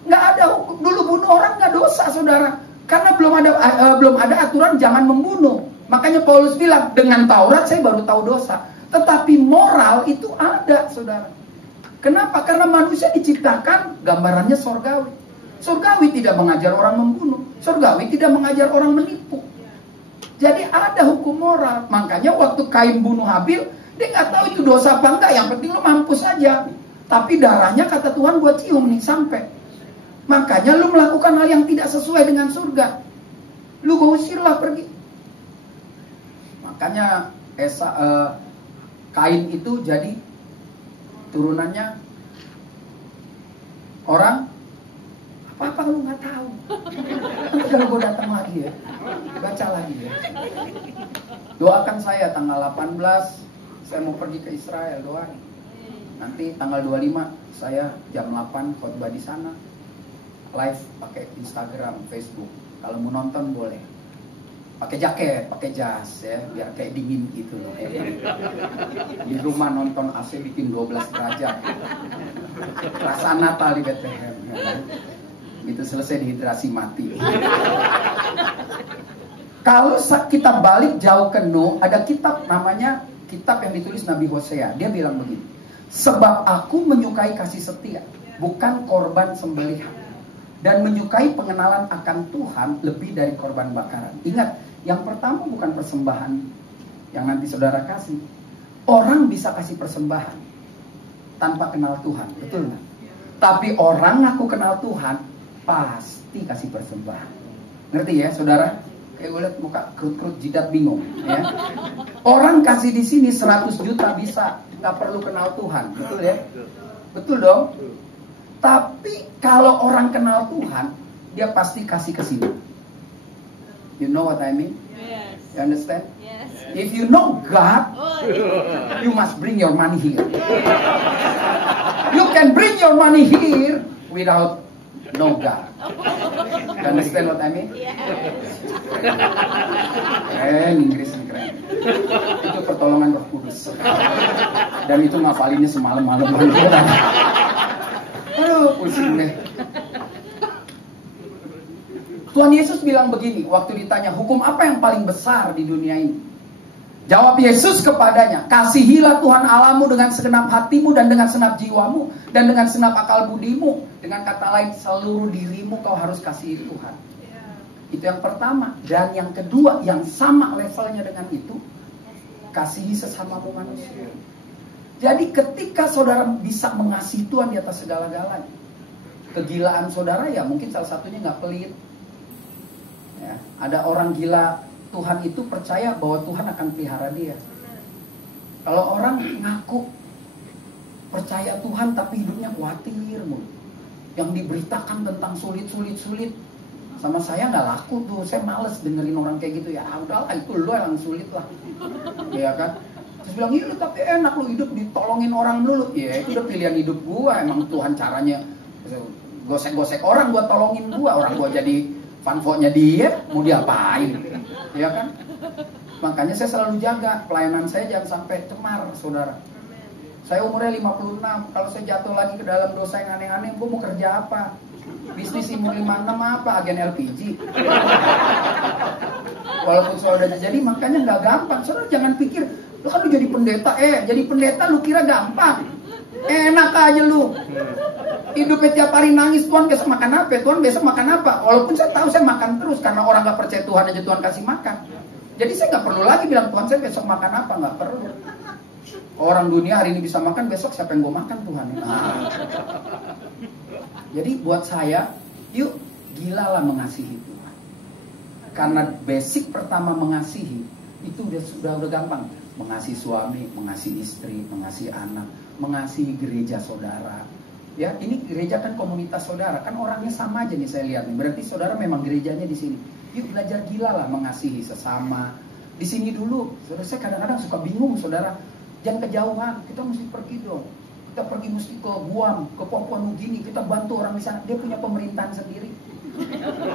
Nggak ada hukum. Dulu bunuh orang nggak dosa saudara. Karena belum ada aturan jangan membunuh. Makanya Paulus bilang dengan Taurat saya baru tahu dosa. Tetapi moral itu ada saudara. Kenapa? Karena manusia diciptakan gambarannya sorgawi. Surgawi tidak mengajar orang membunuh. Surgawi tidak mengajar orang menipu. Jadi ada hukum moral. Makanya waktu Kain bunuh Habil, dia nggak tahu itu dosa apa enggak. Yang penting lo mampus aja. Tapi darahnya kata Tuhan buat cium nih sampai. Makanya lo melakukan hal yang tidak sesuai dengan surga. Lo usirlah pergi. Makanya Kain itu jadi turunannya orang apa lu nggak tahu. Nanti kalau gue datang lagi ya, baca lagi ya. Doakan saya tanggal 18 saya mau pergi ke Israel, doain. Nanti tanggal 25 saya jam 8 khotbah di sana, live pakai Instagram, Facebook. Kalau mau nonton boleh. Pakai jaket, pakai jas ya, biar kayak dingin gitu loh. Di rumah nonton AC bikin 12 derajat. Perasaan Natal di Bethlehem. Ya. Gitu selesai dehidrasi mati. Kalau kita balik jauh ke Nuh, ada kitab namanya kitab yang ditulis Nabi Hosea. Dia bilang begini, sebab aku menyukai kasih setia, bukan korban sembelihan, dan menyukai pengenalan akan Tuhan lebih dari korban bakaran. Ingat, yang pertama bukan persembahan yang nanti saudara kasih. Orang bisa kasih persembahan tanpa kenal Tuhan, betul nggak? Tapi orang ngaku kenal Tuhan pasti kasih persembahan. Ngerti ya saudara? Kayak gue liat muka kerut-kerut jidat bingung ya. Orang kasih di sini 100 juta bisa, nggak perlu kenal Tuhan, betul ya? Betul dong? Tapi kalau orang kenal Tuhan dia pasti kasih ke sini. You know what I mean? Yes. You understand? Yes. If you know God, Oh, you must bring your money here. You can bring your money here without know God. You understand what I mean? Keren, Inggris nih keren. Itu pertolongan Roh Kudus. Dan itu ngafalinnya semalam-malam. Aduh, pusing deh. Tuhan Yesus bilang begini, waktu ditanya, hukum apa yang paling besar di dunia ini? Jawab Yesus kepadanya, kasihilah Tuhan Allahmu dengan segenap hatimu dan dengan segenap jiwamu dan dengan segenap akal budimu. Dengan kata lain, seluruh dirimu kau harus kasihi Tuhan. Itu yang pertama. Dan yang kedua, yang sama levelnya dengan itu, kasihi sesamamu manusia. Jadi ketika saudara bisa mengasihi Tuhan di atas segala-galanya, kegilaan saudara ya mungkin salah satunya nggak pelit. Ya, ada orang gila Tuhan itu percaya bahwa Tuhan akan pelihara dia. Kalau orang ngaku percaya Tuhan tapi hidupnya khawatir mulu, yang diberitakan tentang sulit, sama saya nggak laku tuh. Saya males dengerin orang kayak gitu. Ya udahlah, itu lo yang sulit lah, ya kan. Terus bilang, iya tapi enak lo hidup ditolongin orang dulu. Ya itu udah pilihan hidup gua. Emang Tuhan caranya gosek-gosek orang buat tolongin gua. Orang gua jadi fanfonya dia, mau diapain, ya kan? Makanya saya selalu jaga pelayanan saya jangan sampai cemar, saudara. Saya umurnya 56, kalau saya jatuh lagi ke dalam dosa yang aneh-aneh, gue mau kerja apa? Bisnis umur 56 apa? Agen LPG. Walaupun saudara, jadi makanya nggak gampang. Saudara jangan pikir, lu kan lu jadi pendeta, lu kira gampang? Enak aja lu. Hidupnya tiap hari nangis, Tuhan besok makan apa? Tuhan besok makan apa? Walaupun saya tahu saya makan terus, karena orang gak percaya Tuhan aja Tuhan kasih makan. Jadi saya gak perlu lagi bilang Tuhan saya besok makan apa, gak perlu. Orang dunia hari ini bisa makan, besok siapa yang gue makan Tuhan? Nah. Jadi buat saya, yuk gila lah mengasihi Tuhan. Karena basic pertama mengasihi itu udah gampang. Mengasihi suami, mengasihi istri, mengasihi anak, mengasihi gereja saudara. Ya, ini gereja kan komunitas saudara, kan orangnya sama aja nih saya lihat nih. Berarti saudara memang gerejanya di sini. Yuk belajar gila lah mengasihi sesama. Di sini dulu, saudara saya kadang-kadang suka bingung saudara. Jangan kejauhan, kita mesti pergi dong. Kita pergi mesti ke Guam, ke Papua Nugini, kita bantu orang di sana. Dia punya pemerintahan sendiri.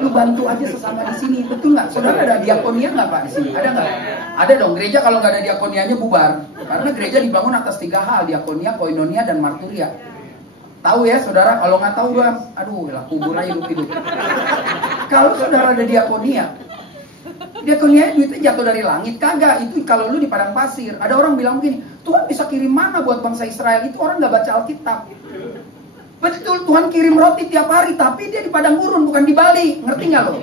Lu bantu aja sesama di sini, betul nggak? Saudara ada diakonia nggak Pak di sini? Ada nggak? Ada dong. Gereja kalau nggak ada diakonianya bubar. Karena gereja dibangun atas 3 hal: diakonia, koinonia, dan marturia. Tahu ya saudara, kalau nggak tahu doang, aduh lah kubur aja hidup. Kalau saudara ada diakonia duitnya jatuh dari langit, kagak. Itu kalau lu di padang pasir. Ada orang bilang begini, Tuhan bisa kirim mana buat bangsa Israel? Itu orang nggak baca Alkitab. Betul, Tuhan kirim roti tiap hari, tapi dia di padang gurun, bukan di Bali. Ngerti nggak lo?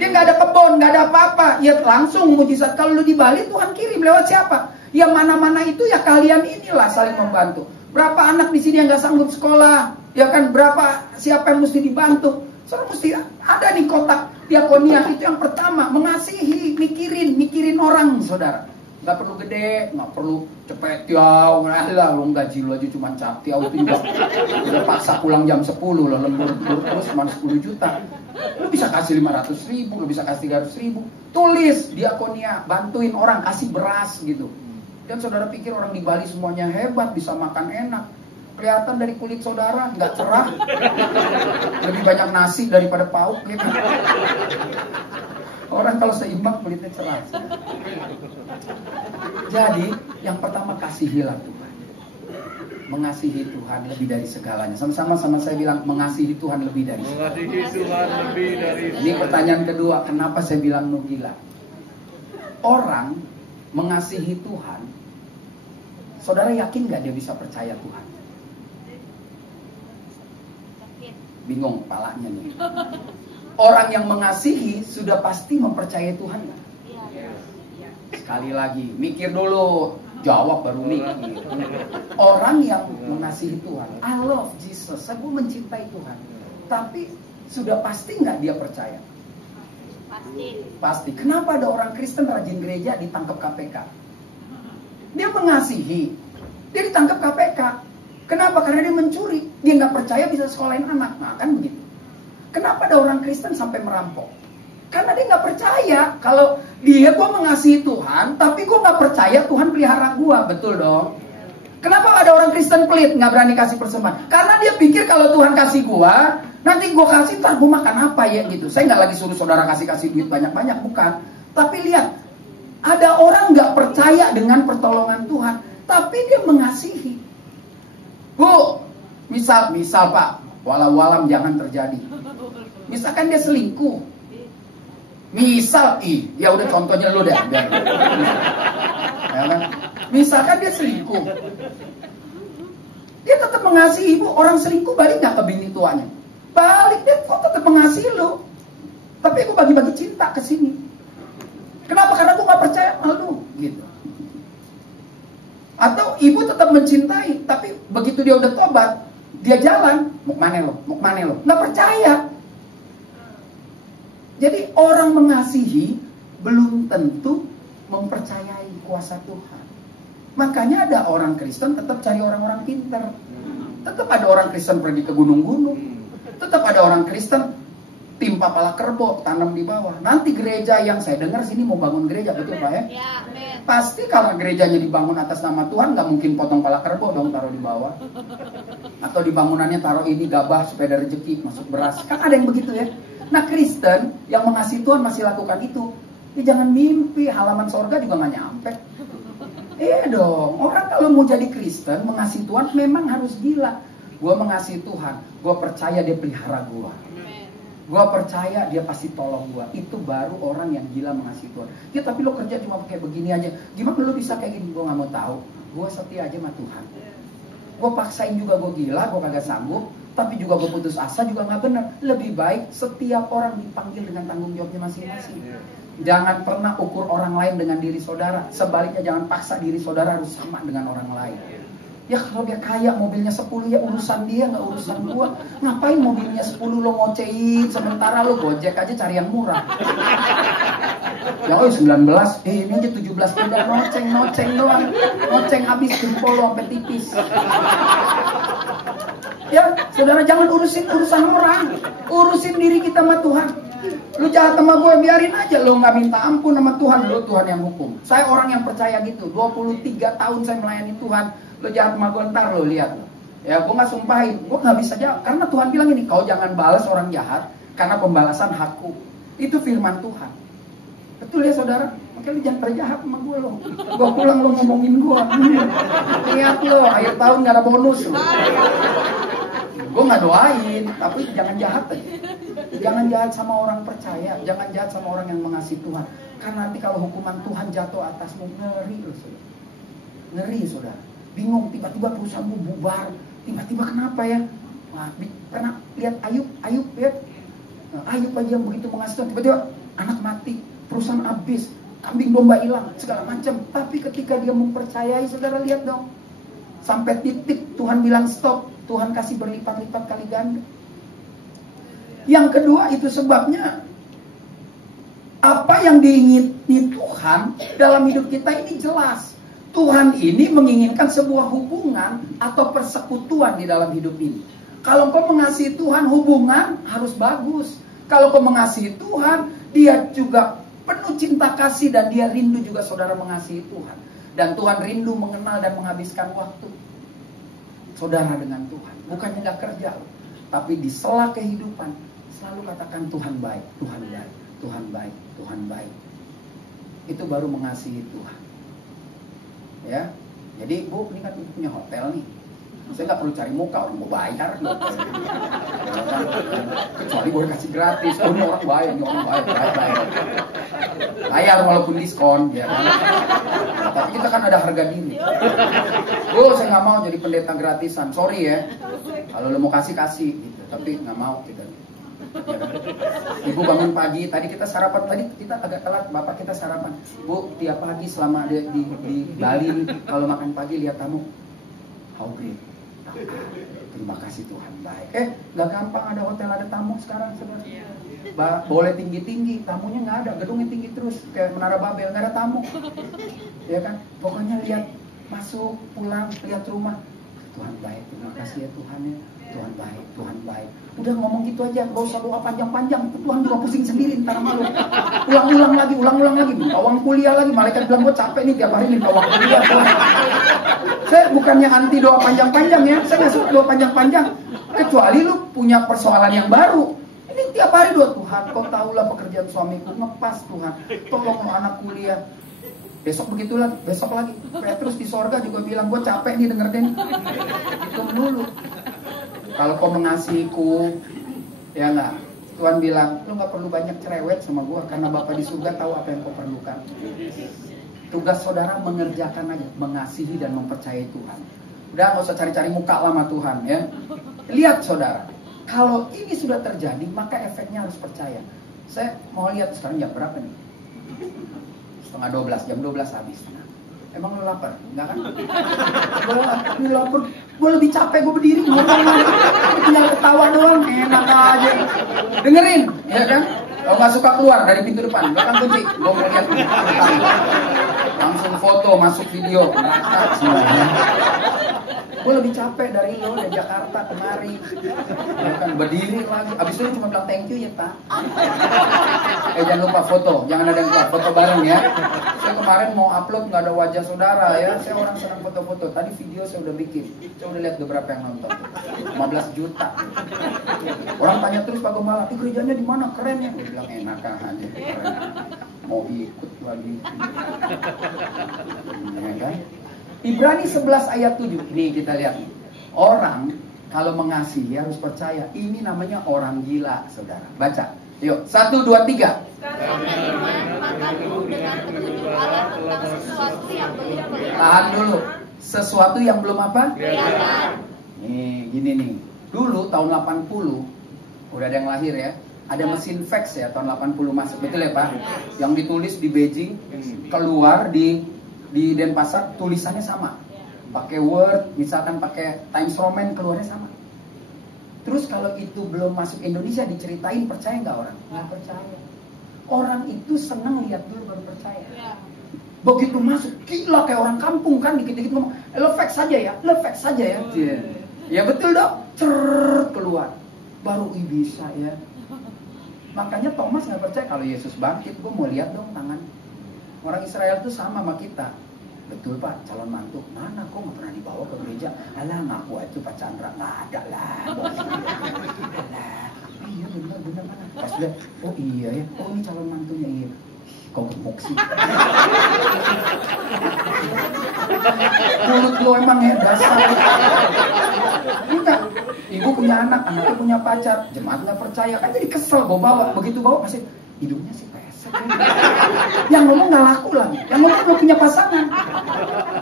Dia nggak ada kebun, nggak ada apa-apa. Ya langsung mujizat. Kalau lu di Bali, Tuhan kirim lewat siapa? Ya mana-mana itu ya kalian inilah saling membantu. Berapa anak di sini yang nggak sanggup sekolah? Ya kan, berapa siapa yang mesti dibantu? Soalnya mesti ada nih kotak diakonia. Itu yang pertama, mengasihi, mikirin orang, saudara. Nggak perlu gede, nggak perlu cepet tiaw, lah lo gaji lo aja cuma cap tiaw itu juga udah paksa pulang jam 10 lo lembur terus cuma 10 juta. Lo bisa kasih 500.000, lo bisa kasih 300.000. Tulis diakonia, bantuin orang, kasih beras gitu. Dan saudara pikir orang di Bali semuanya hebat, bisa makan enak. Kelihatan dari kulit saudara, nggak cerah. Lebih banyak nasi daripada pauk gitu. Orang kalau seimbang kulitnya cerah. Jadi yang pertama kasihilah Tuhan. Mengasihi Tuhan lebih dari segalanya. Sama-sama saya bilang mengasihi Tuhan lebih dari segalanya. Mengasihi Tuhan lebih dari segalanya. Ini pertanyaan kedua, kenapa saya bilang nu gila? Orang mengasihi Tuhan, saudara yakin nggak dia bisa percaya Tuhan? Bingung kepalanya nih. Orang yang mengasihi sudah pasti mempercayai Tuhan nggak? Sekali lagi, mikir dulu, jawab baru mikir. Orang yang mengasihi Tuhan, I love Jesus, saya mencintai Tuhan. Tapi sudah pasti nggak dia percaya? Pasti. Kenapa ada orang Kristen rajin gereja ditangkap KPK? Dia mengasihi, dia ditangkap KPK. Kenapa? Karena dia mencuri. Dia nggak percaya bisa sekolahin anak. Nah kan begitu. Kenapa ada orang Kristen sampai merampok? Karena dia nggak percaya kalau gue mengasihi Tuhan, tapi gue nggak percaya Tuhan pelihara gue. Betul dong? Kenapa ada orang Kristen pelit, nggak berani kasih persembahan? Karena dia pikir kalau Tuhan kasih gue, nanti gue kasih, ntar gue makan apa ya gitu. Saya nggak lagi suruh saudara kasih duit banyak-banyak, bukan. Tapi lihat, ada orang nggak percaya dengan pertolongan Tuhan, tapi dia mengasihi. Bu, misal Pak, walau-walam jangan terjadi. Misalkan dia selingkuh. Misal, ya udah contohnya lu deh. Ya kan? Misalkan dia selingkuh. Dia tetap mengasihi ibu. Orang selingkuh balik gak ke bini tuanya? Balik, dia kok tetap mengasihi lu. Tapi aku bagi-bagi cinta ke sini. Kenapa? Karena aku gak percaya sama lu. Gitu. Atau ibu tetap mencintai, tapi begitu dia udah tobat, dia jalan, mau kemana lo? Gak percaya. Jadi orang mengasihi belum tentu mempercayai kuasa Tuhan. Makanya ada orang Kristen tetap cari orang-orang pintar. Tetap ada orang Kristen pergi ke gunung-gunung. Tetap ada orang Kristen timpa pala kerbau, tanam di bawah. Nanti gereja yang saya dengar sini mau bangun gereja, betul Pak ya? Pasti kalau gerejanya dibangun atas nama Tuhan, nggak mungkin potong pala kerbau dong taruh di bawah. Atau di bangunannya taruh ini gabah sepeda rezeki masuk beras. Kan ada yang begitu ya. Nah Kristen yang mengasihi Tuhan masih lakukan itu. Ya jangan mimpi, halaman sorga juga nggak nyampe. Iya dong, orang kalau mau jadi Kristen mengasihi Tuhan memang harus gila. Gue mengasihi Tuhan, gue percaya dia pelihara gue. Gue percaya dia pasti tolong gue. Itu baru orang yang gila mengasihi Tuhan. Ya tapi lo kerja cuma kayak begini aja, gimana lo bisa kayak gini? Gue gak mau tahu. Gue setia aja sama Tuhan. Gue paksain juga gue gila, gue kagak sanggup. Tapi juga gue putus asa juga gak benar. Lebih baik setiap orang dipanggil dengan tanggung jawabnya masing-masing. Jangan pernah ukur orang lain dengan diri saudara. Sebaliknya jangan paksa diri saudara harus sama dengan orang lain. Ya kalau dia kaya mobilnya 10 ya urusan dia, gak urusan gua. Ngapain mobilnya 10 lo ngocein, sementara lo Gojek aja cari yang murah. Ya 19, ini aja 17 beda noceng doang. Noceng habis jempol lo sampai tipis. Ya saudara jangan urusin urusan orang. Urusin diri kita sama Tuhan. Lu jahat sama gue, biarin aja. Lu gak minta ampun sama Tuhan, lu Tuhan yang hukum. Saya orang yang percaya gitu. 23 tahun saya melayani Tuhan. Lu jahat sama gue, ntar lu lihat. Ya gue gak sumpahin, gue gak bisa jawab. Karena Tuhan bilang ini, kau jangan balas orang jahat, karena pembalasan hakku. Itu firman Tuhan. Betul ya saudara? Makanya lu jangan berjahat sama gue lo. Gue pulang lu ngomongin gue. Lihat lo, akhir tahun gak ada bonus lo. Gue gak doain, tapi jangan jahat aja. Jangan jahat sama orang percaya, jangan jahat sama orang yang mengasihi Tuhan. Karena nanti kalau hukuman Tuhan jatuh atasmu, ngeri loh saudara. Ngeri saudara. Bingung, tiba-tiba perusahaanmu bubar. Tiba-tiba kenapa ya? Wah, pernah lihat Ayub ya? Ayub aja yang begitu mengasihi Tuhan, tiba-tiba anak mati, perusahaan habis, kambing domba hilang, segala macam. Tapi ketika dia mempercayai, saudara lihat dong. Sampai titik Tuhan bilang stop, Tuhan kasih berlipat-lipat kali ganda. Yang kedua itu sebabnya apa yang diingini Tuhan dalam hidup kita ini jelas. Tuhan ini menginginkan sebuah hubungan atau persekutuan di dalam hidup ini. Kalau kau mengasihi Tuhan, hubungan harus bagus. Kalau kau mengasihi Tuhan, dia juga penuh cinta kasih dan dia rindu juga saudara mengasihi Tuhan. Dan Tuhan rindu mengenal dan menghabiskan waktu saudara dengan Tuhan. Bukannya gak kerja, tapi di sela kehidupan selalu katakan Tuhan baik, Tuhan baik, Tuhan baik, Tuhan baik. Itu baru mengasihi Tuhan. Ya, jadi Bu, ini kan punya hotel nih. Saya nggak perlu cari muka, orang mau bayar. Kecuali boleh kasih gratis. Oh, ini orang bayar, bayar. Bayar walaupun diskon, ya kan. Nah, tapi kita kan ada harga diri. Bu, saya nggak mau jadi pendeta gratisan. Sorry ya. Kalau lo mau kasih, gitu. Tapi nggak mau kita. Ya kan? Ibu bangun pagi, tadi kita sarapan, tadi kita agak telat, bapak kita sarapan. Bu, tiap pagi selama di Bali, kalau makan pagi lihat tamu, how great. Terima kasih Tuhan baik. Gak gampang ada hotel ada tamu sekarang saudara. Boleh tinggi-tinggi, tamunya nggak ada, gedungnya tinggi terus kayak Menara Babel, nggak ada tamu. Ya kan? Pokoknya lihat masuk, pulang, lihat rumah. Tuhan baik, terima kasih ya Tuhan ya. Tuhan baik, Tuhan baik. Udah ngomong gitu aja, gak usah doa panjang-panjang. Tuhan juga pusing sendiri ntar malu. Ulang-ulang lagi, minta uang kuliah lagi. Malaikat bilang, gue capek nih tiap hari minta uang kuliah. Saya bukannya anti doa panjang-panjang ya. Saya gak suka doa panjang-panjang. Kecuali lu punya persoalan yang baru. Ini tiap hari doa, Tuhan kau tahulah pekerjaan suamiku ngepas Tuhan. Tolong anak kuliah. Besok begitu lagi, besok lagi. Petrus di sorga juga bilang, gue capek nih dengerin. Itu dulu. Kalau kau mengasihiku, ya enggak. Tuhan bilang, lu gak perlu banyak cerewet sama gue, karena Bapa di surga tahu apa yang kau perlukan. Tugas saudara mengerjakan aja, mengasihi dan mempercayai Tuhan. Udah gak usah cari-cari muka lama Tuhan ya. Lihat saudara, kalau ini sudah terjadi, maka efeknya harus percaya. Saya mau lihat sekarang jam berapa nih? 11:30, jam 12 habis. Emang lu lapar? Enggak kan? Gue lapar. Gue lebih capek, gue berdiri ngomong. Tinggal ketawa doang, enak aja. Dengerin, ya kan? Kalau nggak suka keluar dari pintu depan, belakang kunci. Gue mau lihat langsung foto, masuk video, merata semuanya. Gue lebih capek dari lo dari Jakarta kemari, ya kan, berdiri lagi. Abis itu cuma bilang thank you ya Pak. Jangan lupa foto, jangan ada yang lupa foto bareng ya. Saya kemarin mau upload nggak ada wajah saudara ya. Saya orang senang foto-foto. Tadi video saya udah bikin. Saya udah lihat beberapa yang nonton. 15 juta. Orang tanya terus Pak Gembala, gerejanya di mana? Keren ya. Gue bilang enak aja. Keren. Mau ikut lagi. Ya kan? Ibrani 11 ayat 7. Ini kita lihat nih. Orang kalau mengasihi harus percaya. Ini namanya orang gila, saudara. Baca. Yuk, 1, 2, 3. Tahan dulu. Sesuatu yang belum apa? Nih, gini nih. Dulu tahun 80, udah ada yang lahir ya. Ada mesin fax ya, tahun 80 masuk. Betul ya Pak? Yang ditulis di Beijing, keluar di Denpasar, tulisannya sama. Pakai Word, misalkan pakai Times Roman, keluarnya sama. Terus kalau itu belum masuk Indonesia, diceritain, percaya nggak orang? Nggak percaya. Orang itu senang lihat dulu baru percaya. Begitu masuk, gila kayak orang kampung kan, dikit-dikit ngomong, lo fax saja ya, lo fax saja ya. Ya betul dong, keluar. Baru bisa ya. Makanya Thomas nggak percaya kalau Yesus bangkit. Gue mau lihat dong tangan. Orang Israel itu sama kita. Betul Pak, calon mantu. Mana kok nggak pernah dibawa ke gereja? Alah ngaku aja Pak Chandra. Nggak ada lah. Alah, iya benar mana? Pas lihat, oh iya ya. Oh ini calon mantunya iya. Kok gemuk sih? Mulut lo emang ya dasar. Enggak. Ibu punya anak, anaknya punya pacar. Jemaat nggak percaya. Kan jadi kesel bawa. Begitu bawa masih hidungnya sih pesek. Yang ngomong nggak laku lagi. Yang ngomong belum punya pasangan.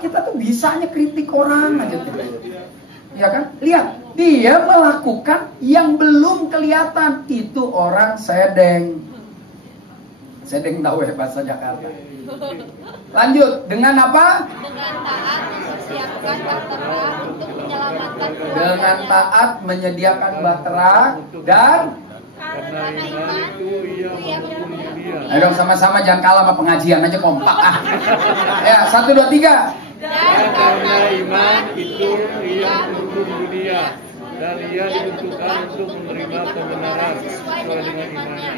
Kita tuh bisanya kritik orang aja tuh. Ya kan? Lihat, dia melakukan yang belum kelihatan. Itu orang sedeng. Sedeng tahu ya bahasa Jakarta. Lanjut, dengan apa? Dengan taat mempersiapkan bahtera untuk menyelamatkan keluarga. Dengan taat menyediakan bahtera dan karena iman itu ia menghukum dunia. ayo dong sama-sama, jangan kalah sama pengajian aja kompak ah. Ya, 1, 2, 3. Dan karena iman itu ia menghukum dunia, dan ia ditentukan untuk menerima kebenaran sesuai dengan imannya.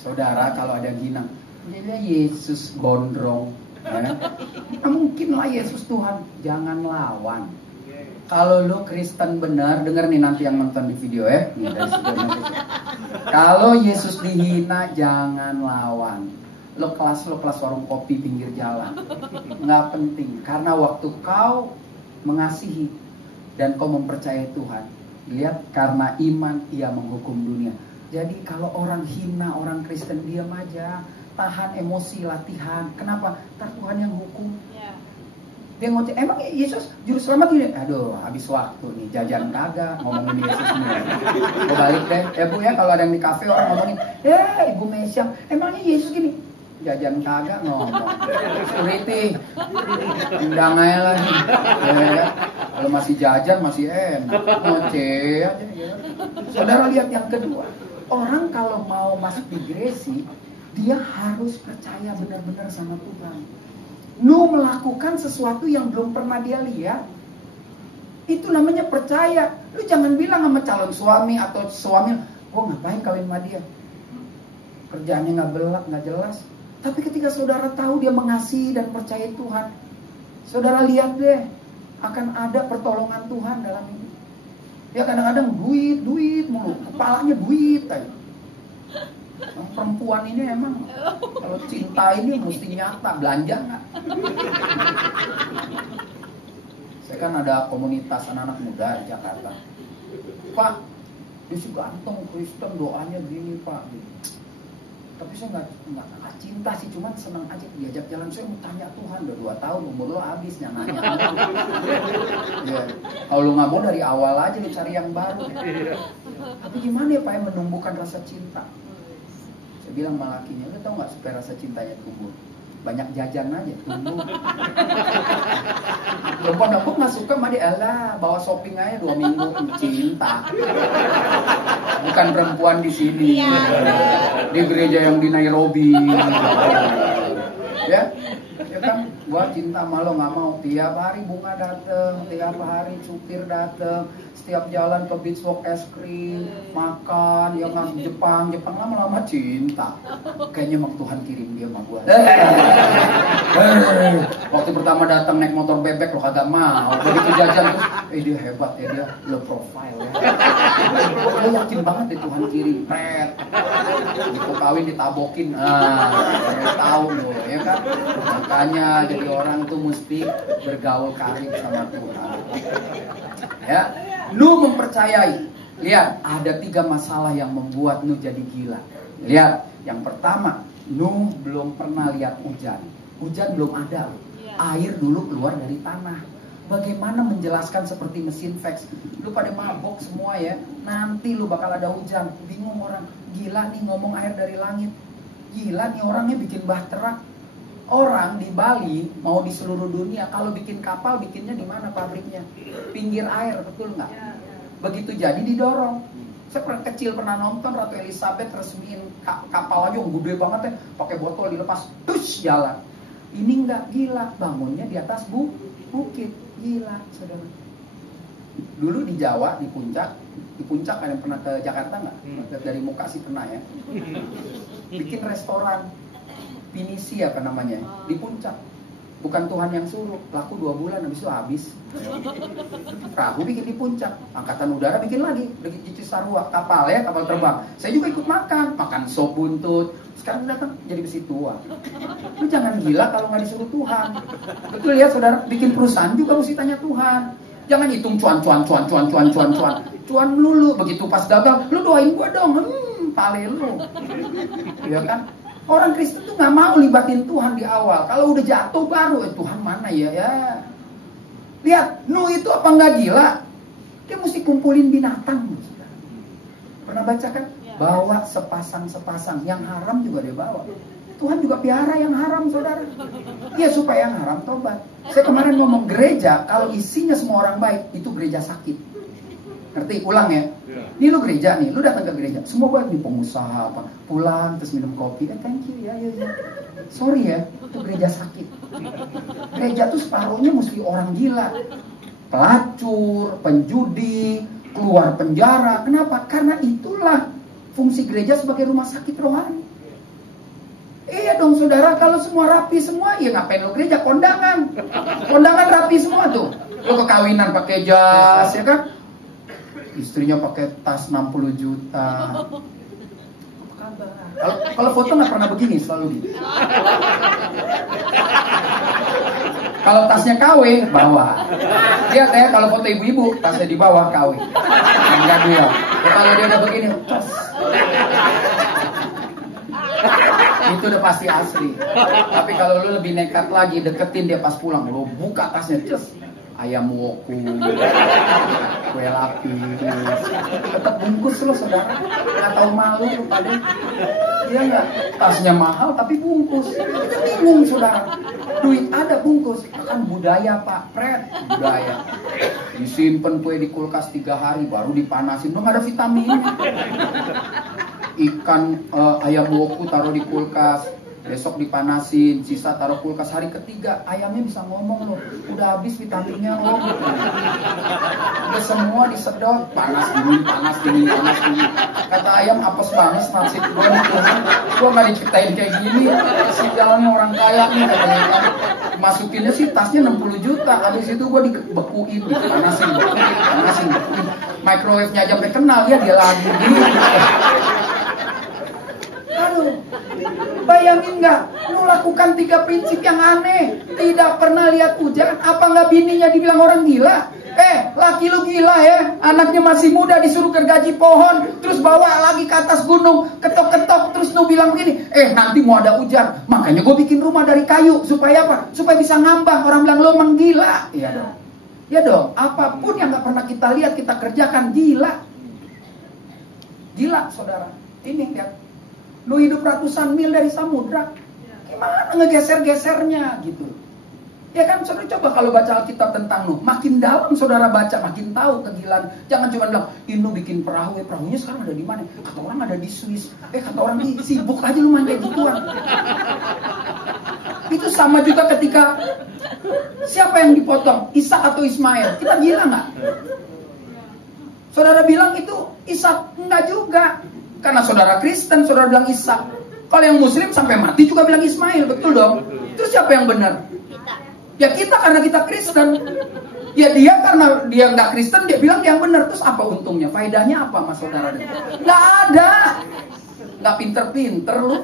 Saudara, kalau ada ginang, dia Yesus gondrong, ya. Nah, mungkin lah Yesus Tuhan, jangan lawan. Kalau lu Kristen benar, denger nih nanti yang nonton di video ya. Nih, dari kalau Yesus dihina, jangan lawan. Lo kelas warung kopi pinggir jalan, nggak penting. Karena waktu kau mengasihi dan kau mempercayai Tuhan, lihat karena iman ia menghukum dunia. Jadi kalau orang hina orang Kristen, diam aja, tahan emosi, latihan. Kenapa? Ntar Tuhan yang hukum. Dia ngoceh, emang Yesus juru selamat ini? Aduh, habis waktu nih, jajan kagak, ngomongin Yesus nih. Gue balik deh, ya Bu ya, kalau ada yang di kafe orang ngomongin, Ibu Mesya, emangnya Yesus gini? Jajan kagak ngomong. Security, undang aja lagi. Ya, kalau masih jajan masih enak, ngoceh aja. Ya. Saudara lihat yang kedua, orang kalau mau masuk di Gresi, dia harus percaya benar-benar sama Tuhan. Nu melakukan sesuatu yang belum pernah dia lihat. Itu namanya percaya. Lu jangan bilang sama calon suami atau suami, gua ngapain kawin sama dia, kerjaannya nggak jelas. Tapi ketika saudara tahu dia mengasihi dan percaya Tuhan, saudara lihat deh, akan ada pertolongan Tuhan dalam hidup. Ya kadang-kadang duit mulu, kepalanya duit aja. Perempuan ini emang kalau cinta ini mesti nyata, belanja nggak? Saya kan ada komunitas anak-anak muda di Jakarta. Pak, dia sih ganteng, Kristen, doanya gini Pak. Tapi saya nggak cinta sih, cuman senang aja diajak jalan. Saya mau tanya Tuhan, udah 2 tahun umur lo habis nanya. Ya, kalau lo nggak mau dari awal aja lo cari yang baru. Tapi gimana ya Pak yang menumbuhkan rasa cinta? Saya bilang sama lakinya, lo tau nggak supaya rasa cintanya tumbuh? Banyak jajan aja, tumbuh. Perempuan aku nggak suka sama dia, elah bawa shopping aja 2 minggu, cinta. Bukan perempuan di sini, di gereja yang di Nairobi. Ya kan, gua cinta sama lo nggak mau. Tiap hari bunga dateng, tiap hari supir dateng, setiap jalan ke beach walk es krim, makan, ya ngasih Jepang lama-lama cinta. Kayaknya emang Tuhan kirim dia sama gua. Waktu pertama datang naik motor bebek lo kagak mau, begitu jajan terus, dia hebat ya, dia low profile ya. Lo yakin banget ya Tuhan kirim, pret. Itu kawin ditabokin, tahu lo, ya kan? Makanya jadi orang tuh mesti bergaul karib sama Tuhan. Ya, Nuh mempercayai. Lihat, ada 3 masalah yang membuat Nuh jadi gila. Lihat, yang pertama, Nuh belum pernah lihat hujan. Hujan belum ada. Air dulu keluar dari tanah. Bagaimana menjelaskan seperti mesin fax? Lu pada mabok semua ya. Nanti lu bakal ada hujan. Bingung orang. Gila nih ngomong air dari langit. Gila nih orangnya bikin bahtera. Orang di Bali mau di seluruh dunia kalau bikin kapal bikinnya di mana pabriknya? Pinggir air, betul nggak? Begitu jadi didorong. Saya kecil pernah nonton Ratu Elizabeth resmiin kapal aja yang gede banget ya, pakai botol dilepas, tush jalan. Ini nggak, gila, bangunnya di atas bukit, gila, saudara. Dulu di Jawa, di puncak ada yang pernah ke Jakarta nggak? Dari muka sih pernah ya. Bikin restoran. Pinisi apa namanya, di puncak. Bukan Tuhan yang suruh, laku 2 bulan habis itu habis. Perahu bikin di puncak, angkatan udara bikin lagi, di Cisarua, kapal ya, kapal terbang. Saya juga ikut makan sop buntut. Sekarang datang jadi besi tua. Lu jangan gila kalau nggak disuruh Tuhan. Betul ya saudara, bikin perusahaan juga mesti tanya Tuhan. Jangan hitung cuan melulu. Begitu pas gagal, lu doain gua dong, pale lu. Iya kan? Orang Kristen tuh nggak mau libatin Tuhan di awal. Kalau udah jatuh baru, Tuhan mana ya? Lihat, Nuh itu apa nggak gila? Dia mesti kumpulin binatang. Pernah baca kan? Bawa sepasang-sepasang. Yang haram juga dia bawa. Tuhan juga piara yang haram, saudara. Ya supaya yang haram tobat. Saya kemarin ngomong gereja, kalau isinya semua orang baik, itu gereja sakit. Ngerti? Ulang ya. Ini lu gereja nih, lu datang ke gereja, semua baik nih, pengusaha apa, pulang terus minum kopi, thank you ya. Sorry ya, itu gereja sakit. Gereja tuh separuhnya mesti orang gila, pelacur, penjudi, keluar penjara. Kenapa? Karena itulah fungsi gereja sebagai rumah sakit rohani. Iya dong saudara, kalau semua rapi semua, ya ngapain lu gereja? Kondangan rapi semua tuh. Lu kekawinan pakai jas, ya kan? Istrinya pakai tas 60 juta. Apa kabar? Kalau foto nggak pernah begini, selalu gini. Kalau tasnya KW, bawah. Lihat ya, kalau foto ibu-ibu, tasnya di bawah KW. Enggak dia. Kalau dia udah begini, tas. Itu udah pasti asli. Tapi kalau lu lebih nekat lagi, deketin dia pas pulang, lu buka tasnya, cus. Ayam woku, kue lapis, tetap bungkus lo saudara, nggak tahu malu lo pada, iya nggak, tasnya mahal tapi bungkus, kita bingung saudara, duit ada bungkus, kan budaya Pak, budaya, disimpan kue di kulkas 3 hari baru dipanasin, belum ada vitamin, ikan ayam woku taruh di kulkas Besok dipanasin, sisa taruh kulkas. Hari ketiga ayamnya bisa ngomong loh, udah habis vitaminnya loh. Udah semua disedot, panas dingin, panas dingin, panas dingin. Kata ayam, apes banget nasib gue. Gue nggak diciptain kayak gini. Sialnya orang kaya nih katanya. Masukinnya sih tasnya 60 juta. Habis itu gue dibekuin, dipanasin, bekuin. Microwave-nya aja sampai kenal ya dia lagi gini. Aduh, bayangin nggak? Lu lakukan 3 prinsip yang aneh, tidak pernah lihat hujan. Apa nggak bininya dibilang orang gila? Laki lu gila ya, anaknya masih muda disuruh gergaji pohon, terus bawa lagi ke atas gunung, ketok-ketok, terus lu bilang begini, nanti mau ada hujan, makanya gue bikin rumah dari kayu, supaya apa? Supaya bisa ngambang. Orang bilang lu emang gila. Iya dong. Ya dong, apapun yang nggak pernah kita lihat kita kerjakan, gila. Gila saudara. Ini lihat, lu hidup ratusan mil dari samudra, gimana ngegeser-gesernya gitu. Ya kan, saudara coba kalau baca Alkitab tentang Nuh, makin dalam saudara baca, makin tahu kegilaan. Jangan cuma bilang, Nuh bikin perahu, perahunya sekarang ada di mana? Kata orang ada di Swiss, kata orang ini sibuk aja lu main kayak gituan. Itu sama juga ketika siapa yang dipotong, Ishak atau Ismail? Kita gila nggak? Saudara bilang itu Ishak, enggak juga. Karena saudara Kristen, saudara bilang Ishak. Kalau yang Muslim sampai mati juga bilang Ismail, betul dong? Terus siapa yang benar? Ya kita, karena kita Kristen. Ya dia karena dia nggak Kristen, dia bilang dia yang benar. Terus apa untungnya? Faedahnya apa mas saudara? Nggak ada. Nggak pinter-pinter lu.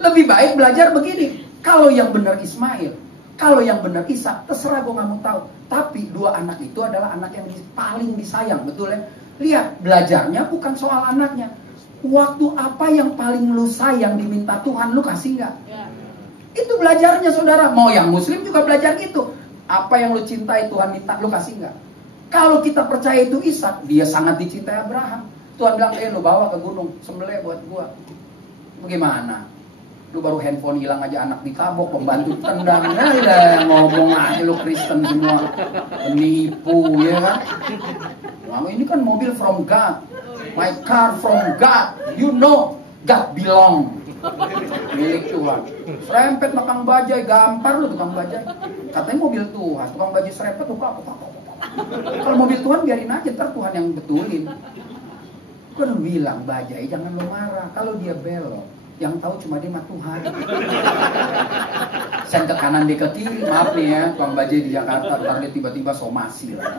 Lebih baik belajar begini. Kalau yang benar Ismail, kalau yang benar Ishak, terserah gue nggak mau tahu. Tapi 2 anak itu adalah anak yang paling disayang, betul ya? Lihat, belajarnya bukan soal anaknya. Waktu apa yang paling lu sayang diminta Tuhan, lu kasih nggak? Itu belajarnya saudara. Mau yang Muslim juga belajar gitu. Apa yang lu cintai Tuhan minta, lu kasih nggak? Kalau kita percaya itu Ishak, dia sangat dicintai Abraham. Tuhan bilang, lu bawa ke gunung, sembelih buat gua. Bagaimana? Lu baru handphone hilang aja, anak ditabok, pembantu tendang. Ngomong aja lu Kristen semua. Penipu, ya kan? Wah, ini kan mobil from God. My car from God. You know, God belong. Milik Tuhan. Serempet makan bajai, gampar lu tukang bajai. Katanya mobil Tuhan, tukang bajai serempet tuh apa? Kalau mobil Tuhan biarin aja, ntar Tuhan yang betulin. Gue udah bilang bajai jangan lu marah. Kalau dia belok, yang tahu cuma dia mah Tuhan. Sen ke kanan dia ke kiri, maaf nih ya, tukang bajai di Jakarta, ntar dia tiba-tiba somasi lah.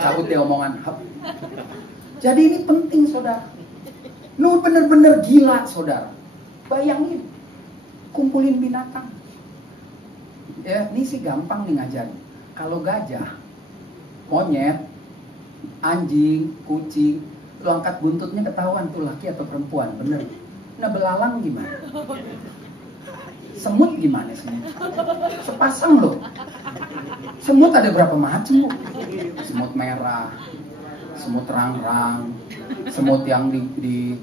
Cabut dia omongan. Jadi ini penting saudara. Lu bener-bener gila saudara. Bayangin, kumpulin binatang. Ya, ini sih gampang nih ngajarin. Kalau gajah, monyet, anjing, kucing, lu angkat buntutnya ketahuan tuh laki atau perempuan, bener. Nah belalang gimana? Semut gimana sih? Sepasang loh. Semut ada berapa macam? Semut merah, semut rang-rang, semut yang di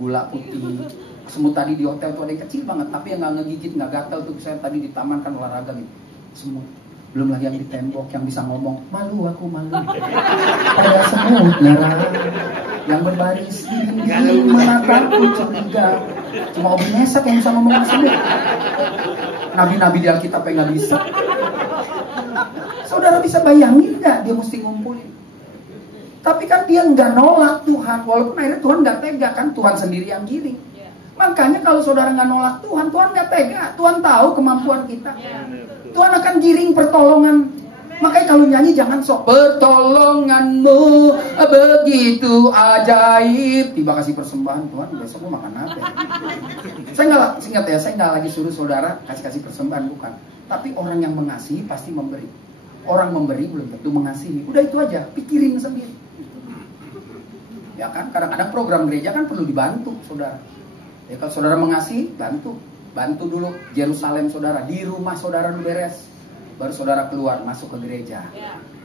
gula putih. Semut tadi di hotel tuh ada yang kecil banget, tapi yang nggak ngegigit, nggak gatel tuh. Saya tadi di taman kan olahraga gitu. Semut. Belum lagi yang di tembok, yang bisa ngomong, malu aku malu. Ada semut merah yang berbaris di menatapku curiga. Cuma Obi Mesak yang bisa ngomong semut. Nabi-nabi di Alkitab yang nggak bisa. Saudara bisa bayangin nggak dia mesti ngumpulin? Tapi kan dia nggak nolak Tuhan, walaupun akhirnya Tuhan nggak tega kan, Tuhan sendiri yang giring. Makanya kalau saudara nggak nolak Tuhan, Tuhan nggak tega. Tuhan tahu kemampuan kita. Tuhan akan giring pertolongan. Makanya kalau nyanyi jangan sok pertolonganmu begitu ajaib. Tiba kasih persembahan, Tuhan besok mau makan apa? Saya nggak lagi suruh saudara kasih persembahan, bukan. Tapi orang yang mengasihi pasti memberi. Orang memberi belum tentu mengasihi. Udah itu aja, pikirin sendiri. Ya kan, kadang-kadang program gereja kan perlu dibantu, saudara. Ya kalau saudara mengasihi, bantu dulu Yerusalem saudara, di rumah saudara dulu beres, baru saudara keluar masuk ke gereja.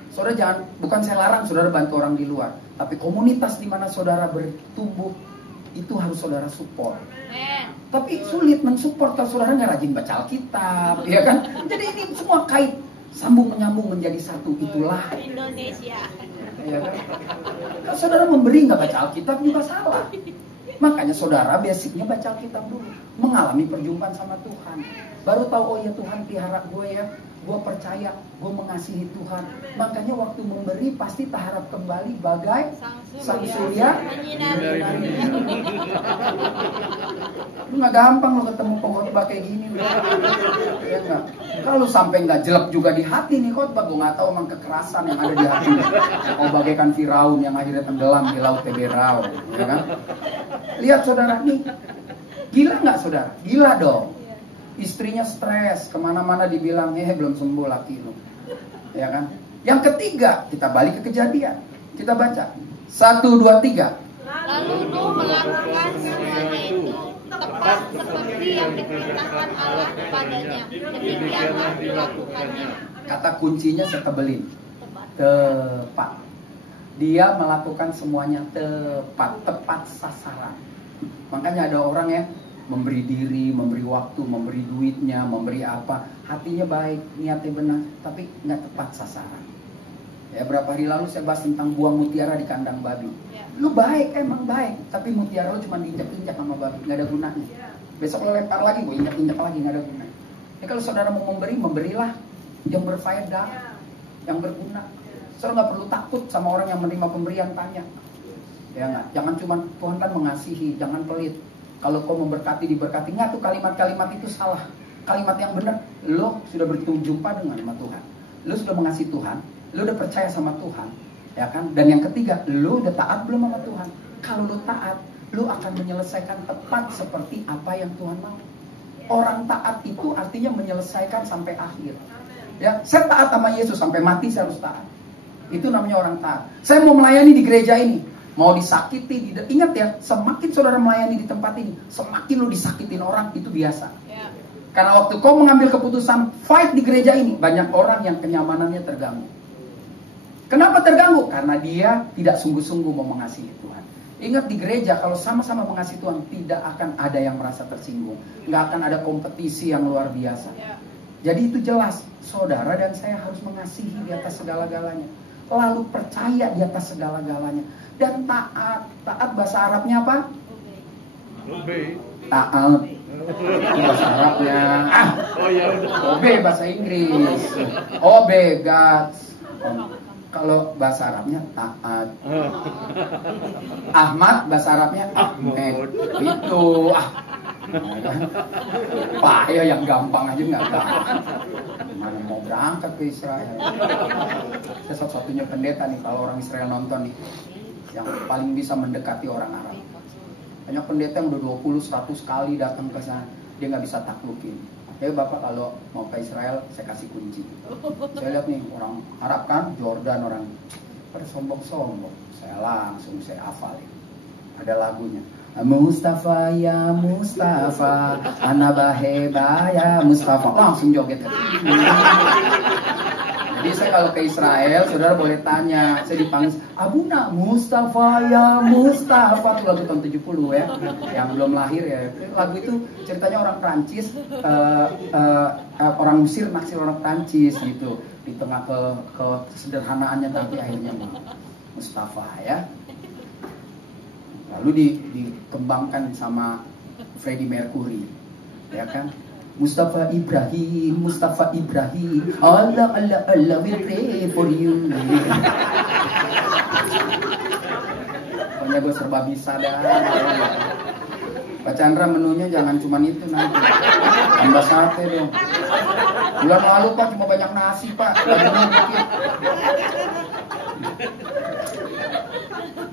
Saudara jangan, bukan saya larang saudara bantu orang di luar, tapi komunitas di mana saudara bertumbuh itu harus saudara support. Tapi sulit mensupport kalau saudara nggak rajin baca Alkitab, ya kan? Jadi ini semua kait, sambung menyambung menjadi satu. Itulah Indonesia. Ya kan? Kalau saudara memberi nggak baca Alkitab juga salah. Makanya saudara basicnya baca Alkitab dulu, mengalami perjumpaan sama Tuhan, baru tahu oh ya Tuhan pelihara gue ya, gue percaya, gue mengasihi Tuhan. Makanya waktu memberi pasti tak harap kembali bagai sang surya menyinari. Lu nggak gampang lo ketemu pengkhotbah kayak gini, ya nggak? Kalau sampai nggak jelek juga di hati nih khotbah, gue nggak tahu emang kekerasan yang ada di hati. Oh bagaikan Firaun yang akhirnya tenggelam di laut Teberau, ya kan? Lihat saudara nih, gila nggak saudara? Gila dong. Istrinya stres, kemana-mana dibilang, belum sembuh laki lu, ya kan? Yang ketiga, kita balik ke Kejadian, kita baca 1, 2, 3. Lalu Nuh melakukan semuanya itu tepat seperti yang diperintahkan Allah kepadanya. Demikianlah dilakukannya. Kata kuncinya saya tebelin, tepat. Dia melakukan semuanya tepat sasaran. Makanya ada orang ya, memberi diri, memberi waktu, memberi duitnya, memberi apa, hatinya baik, niatnya benar, tapi nggak tepat sasaran. Ya berapa hari lalu saya bahas tentang buang mutiara di kandang babi. Lu baik, emang baik, tapi mutiara lu cuma diinjak-injak sama babi, nggak ada gunanya. Besok lu lempar lagi, gue injak-injak lagi, nggak ada gunanya. Ya kalau saudara mau memberi, memberilah yang berfaedah, yang berguna. Saudara nggak perlu takut sama orang yang menerima pemberian, tanya. Ya nggak, jangan cuma Tuhan kan mengasihi, jangan pelit. Kalau kau memberkati, diberkati. Nggak, tuh kalimat-kalimat itu salah. Kalimat yang benar, lo sudah berjumpa dengan sama Tuhan, lo sudah mengasihi Tuhan, lo udah percaya sama Tuhan, ya kan? Dan yang ketiga, lo udah taat belum sama Tuhan? Kalau lo taat, lo akan menyelesaikan tepat seperti apa yang Tuhan mau. Orang taat itu artinya menyelesaikan sampai akhir. Ya, saya taat sama Yesus sampai mati, saya harus taat. Itu namanya orang taat. Saya mau melayani di gereja ini, mau disakiti, ingat ya, semakin saudara melayani di tempat ini, semakin lo disakitin orang, itu biasa. Ya. Karena waktu kau mengambil keputusan fight di gereja ini, banyak orang yang kenyamanannya terganggu. Kenapa terganggu? Karena dia tidak sungguh-sungguh mau mengasihi Tuhan. Ingat, di gereja kalau sama-sama mengasihi Tuhan, tidak akan ada yang merasa tersinggung, nggak akan ada kompetisi yang luar biasa. Ya. Jadi itu jelas, saudara dan saya harus mengasihi di atas segala-galanya, lalu percaya di atas segala-galanya. Dan taat. Taat bahasa Arabnya apa? Taat. Bahasa Arabnya. Obe bahasa Inggris. Obe God. Kalau bahasa Arabnya taat. Ahmad bahasa Arabnya Ahmed. Itu. Pak ya yang gampang aja nggak taat. Mana mau berangkat ke Israel? Saya satu-satunya pendeta nih kalau orang Israel nonton nih, yang paling bisa mendekati orang Arab. Banyak pendeta yang udah 20-100 kali datang ke sana, dia nggak bisa taklukin. Ya Bapak kalau mau ke Israel, saya kasih kunci. Saya lihat nih orang Arab kan, Jordan orang pada sombong-sombong. Saya langsung saya hafalin. Ada lagunya. Mustafa ya Mustafa, Anabaheba ya Mustafa. Langsung joget. Jadi saya kalau ke Israel, saudara boleh tanya, saya dipanggil Abuna Mustafa ya Mustafa. Itu lagu tahun 70 ya, yang belum lahir ya. Lagu itu ceritanya orang Prancis, orang Mesir naksir orang Prancis gitu. Di tengah kesederhanaannya tapi akhirnya Mustafa ya. Lalu dikembangkan sama Freddie Mercury, ya kan? Mustafa Ibrahim, Allah will pray for you. Pokoknya gue serba bisa dah. Pak Chandra menunya jangan cuma itu nanti, tambah sate dong. Bulan lalu Pak cuma banyak nasi Pak.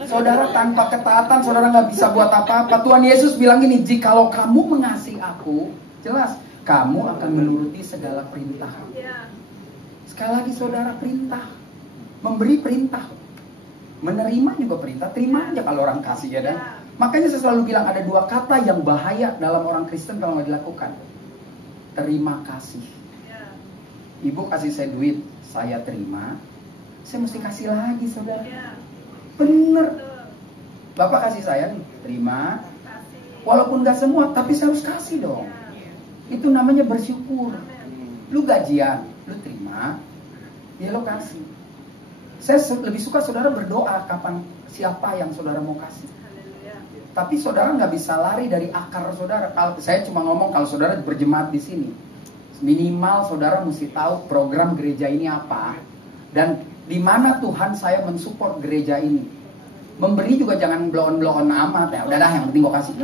Saudara tanpa ketaatan saudara nggak bisa buat apa-apa. Tuhan Yesus bilang gini, jikalau kamu mengasihi aku, jelas kamu akan menuruti segala perintah. Sekali lagi saudara, perintah, memberi perintah, menerima juga perintah. Terima aja kalau orang kasih ya dan. Makanya saya selalu bilang ada dua kata yang bahaya dalam orang Kristen kalau nggak dilakukan. Terima kasih. Ibu kasih saya duit, saya terima, saya mesti kasih lagi saudara. Bener. Bapak kasih saya nih, terima. Walaupun gak semua, tapi saya harus kasih dong. Itu namanya bersyukur. Lu gajian, lu terima, ya lo kasih. Saya lebih suka saudara berdoa kapan siapa yang saudara mau kasih. Tapi saudara nggak bisa lari dari akar saudara. Kalau saya cuma ngomong kalau saudara berjemaat di sini, minimal saudara mesti tahu program gereja ini apa dan di mana Tuhan saya mensupport gereja ini. Memberi juga jangan blow-on amat ya. Udah dah, yang penting gue kasih.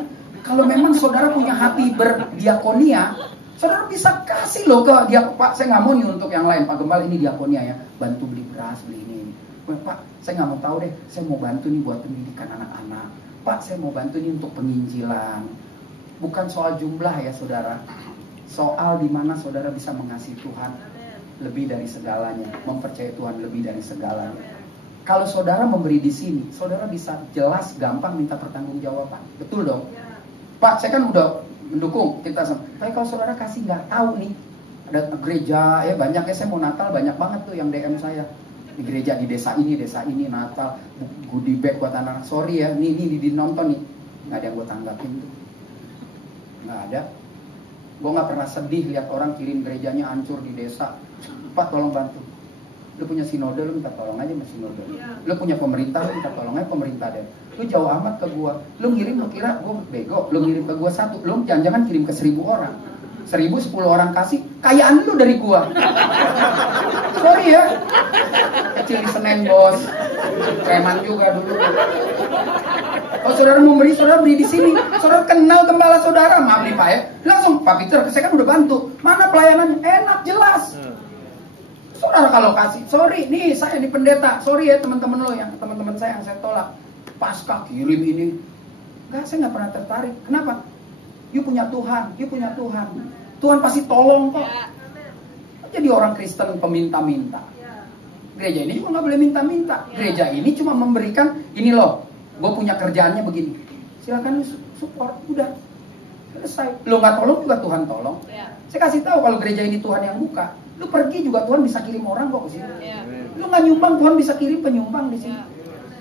Kalau memang saudara punya hati berdiakonia, saudara bisa kasih loh ke dia. Pak, saya nggak mau nih untuk yang lain. Pak Gembala ini diakonia ya, bantu beli beras, beli ini. Pak, saya nggak mau tahu deh. Saya mau bantu nih buat pendidikan anak-anak. Pak, saya mau bantu nih untuk penginjilan. Bukan soal jumlah ya saudara. Soal di mana saudara bisa mengasihi Tuhan lebih dari segalanya, mempercayai Tuhan lebih dari segalanya. Kalau saudara memberi di sini, saudara bisa jelas, gampang minta pertanggungjawaban. Betul dong? Pak, saya kan udah mendukung kita. Tapi kalau saudara kasih nggak tahu nih, ada gereja ya banyak ya, saya mau Natal banyak banget tuh yang DM saya. Di gereja di desa ini Natal, goodie bag buat anak. Sorry ya, ini dinonton nih, nggak ada yang gue tanggapin tuh, nggak ada. Gue nggak pernah sedih lihat orang kirim gerejanya hancur di desa. Pak, tolong bantu. Lu punya sinode, lu minta tolong aja sama sinode. Lu punya pemerintah, lu minta tolong aja pemerintah deh. Lu jauh amat ke gua. Lu ngirim, lu kira gua bego. Lu ngirim ke gua 1, lu jangan-jangan kirim ke 1000 orang. 1000, 10 orang kasih, kayaan lu dari gua. Sorry ya. Kecil di Senen, bos. Preman juga dulu. Kalau saudara mau beri, saudara beri di sini. Saudara kenal gembala saudara, maaf nih Pak ya. Langsung, Pak Peter, saya kan udah bantu. Mana pelayanannya? Enak, jelas. Saudara kalau kasih, sorry, nih saya di pendeta, sorry ya teman-teman lo yang teman-teman saya yang saya tolak, pasca kirim ini, enggak, saya nggak pernah tertarik. Kenapa? You punya Tuhan, Tuhan pasti tolong kok. Jadi orang Kristen peminta-minta. Gereja ini juga nggak boleh minta-minta. Gereja ini cuma memberikan, ini loh, gue punya kerjaannya begini, silakan support, udah selesai. Lo nggak tolong juga Tuhan tolong. Saya kasih tahu kalau gereja ini Tuhan yang buka. Lu pergi juga Tuhan bisa kirim orang kok ke sini. Lu nggak nyumbang, Tuhan bisa kirim penyumbang di sini.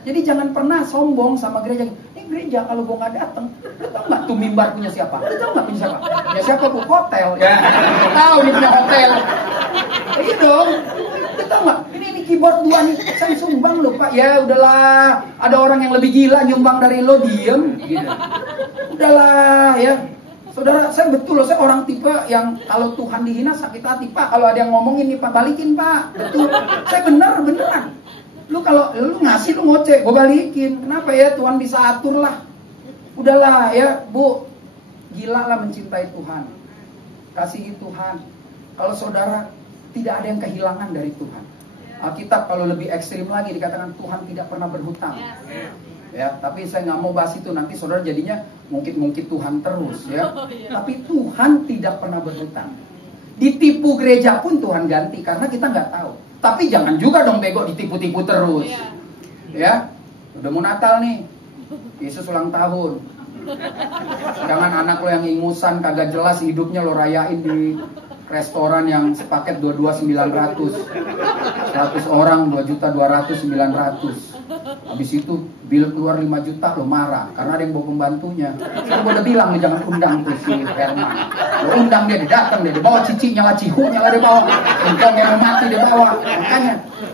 Jadi jangan pernah sombong sama gereja. Ini gereja kalau gua nggak datang, lu tau nggak tuh mimbar punya siapa? Lu tau nggak punya siapa? Ya siapa tuh? Hotel. Ya, lu tahu nih punya hotel. Iya dong. Lu tau nggak? Ini keyboard gua nih, saya sumbang loh Pak. Ya udahlah, ada orang yang lebih gila nyumbang dari lo, diem. Gitu. Udahlah ya. Saudara, saya betul loh, saya orang tipe yang kalau Tuhan dihina sakit hati. Pak, kalau ada yang ngomongin nih Pak, balikin Pak. Betul, saya beneran. Lu kalau lu ngasih, lu ngoceh, gue balikin. Kenapa ya? Tuhan bisa atur lah. Udahlah ya, Bu. Gila lah mencintai Tuhan. Kasihi Tuhan. Kalau saudara, tidak ada yang kehilangan dari Tuhan. Alkitab kalau lebih ekstrim lagi dikatakan Tuhan tidak pernah berhutang. Ya, tapi saya nggak mau bahas itu, nanti saudara jadinya mungkin Tuhan terus ya. Tapi Tuhan tidak pernah berhutang. Ditipu gereja pun Tuhan ganti karena kita nggak tahu. Tapi jangan juga dong bego ditipu-tipu terus. Ya, udah mau Natal nih, Yesus ulang tahun. Jangan anak lo yang ingusan kagak jelas hidupnya lo rayain di restoran yang sepaket 22.900, 100 orang 2.200.900. Habis itu bill keluar 5 juta lo marah karena ada yang bawa pembantunya. Saya udah bilang nih jangan undang tuh si Herman. Lo undang dia datang dia bawa cicinya lah, cihunya lah dia bawa, undang yang mati dia bawa. Makanya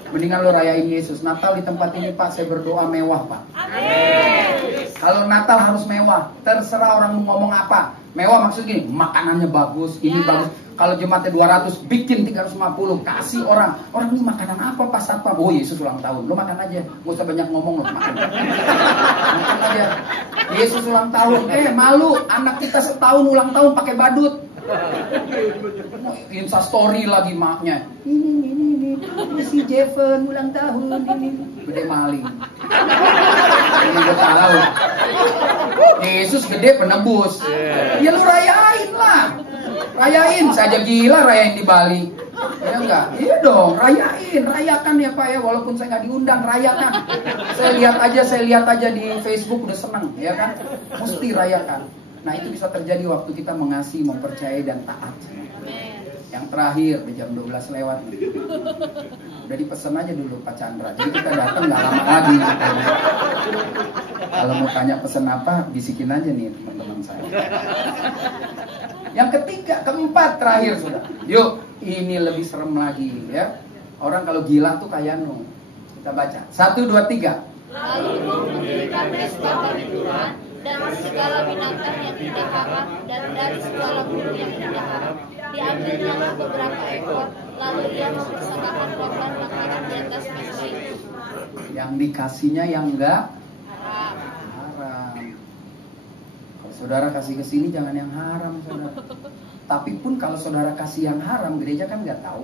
mendingan lo rayain Yesus. Natal di tempat ini Pak, saya berdoa mewah Pak. Amin. Kalau Natal harus mewah, terserah orang mau ngomong apa. Mewah maksud gini, makanannya bagus, ini bagus. Kalau jemaatnya 200, bikin 350, kasih orang. Orang ini makanan apa Pak Satpam? Oh Yesus ulang tahun, lo makan aja. Gak usah banyak ngomong lo, makan. Makan aja. Yesus ulang tahun, malu. Anak kita setahun ulang tahun pakai badut. Insta story lagi maknya. Ini si Jeven ulang tahun ini. Gede maling. Ini gue tahu. Yesus gede penebus. Ya lu rayain lah. Rayain saja gila rayain di Bali. Ya enggak? Iya dong, rayakan ya Pak ya, walaupun saya nggak diundang, rayakan. Saya lihat aja di Facebook udah seneng, ya kan? Mesti rayakan. Nah itu bisa terjadi waktu kita mengasihi, mempercayai dan taat. Yang terakhir di jam 12 lewat nih. Udah dipesan aja dulu Pak Chandra. Jadi kita datang nggak lama lagi. Kalau mau tanya pesan apa, bisikin aja nih teman-teman saya. Yang ketiga, keempat terakhir sudah. Yuk, ini lebih serem lagi ya. Orang kalau gila tuh kayak Kita baca. 1, 2, 3. Lalu mendirikan pesta bagi Tuhan dan segala binatang yang tidak haram, dan dari segala burung yang tidak haram. Diambilnya beberapa ekor, lalu ia mempersembahkan korban makanan di atas mezbah itu. Yang dikasihnya yang enggak Haram. haram. Kalau saudara kasih ke sini jangan yang haram, saudara. Tapi pun kalau saudara kasih yang haram, gereja kan nggak tahu.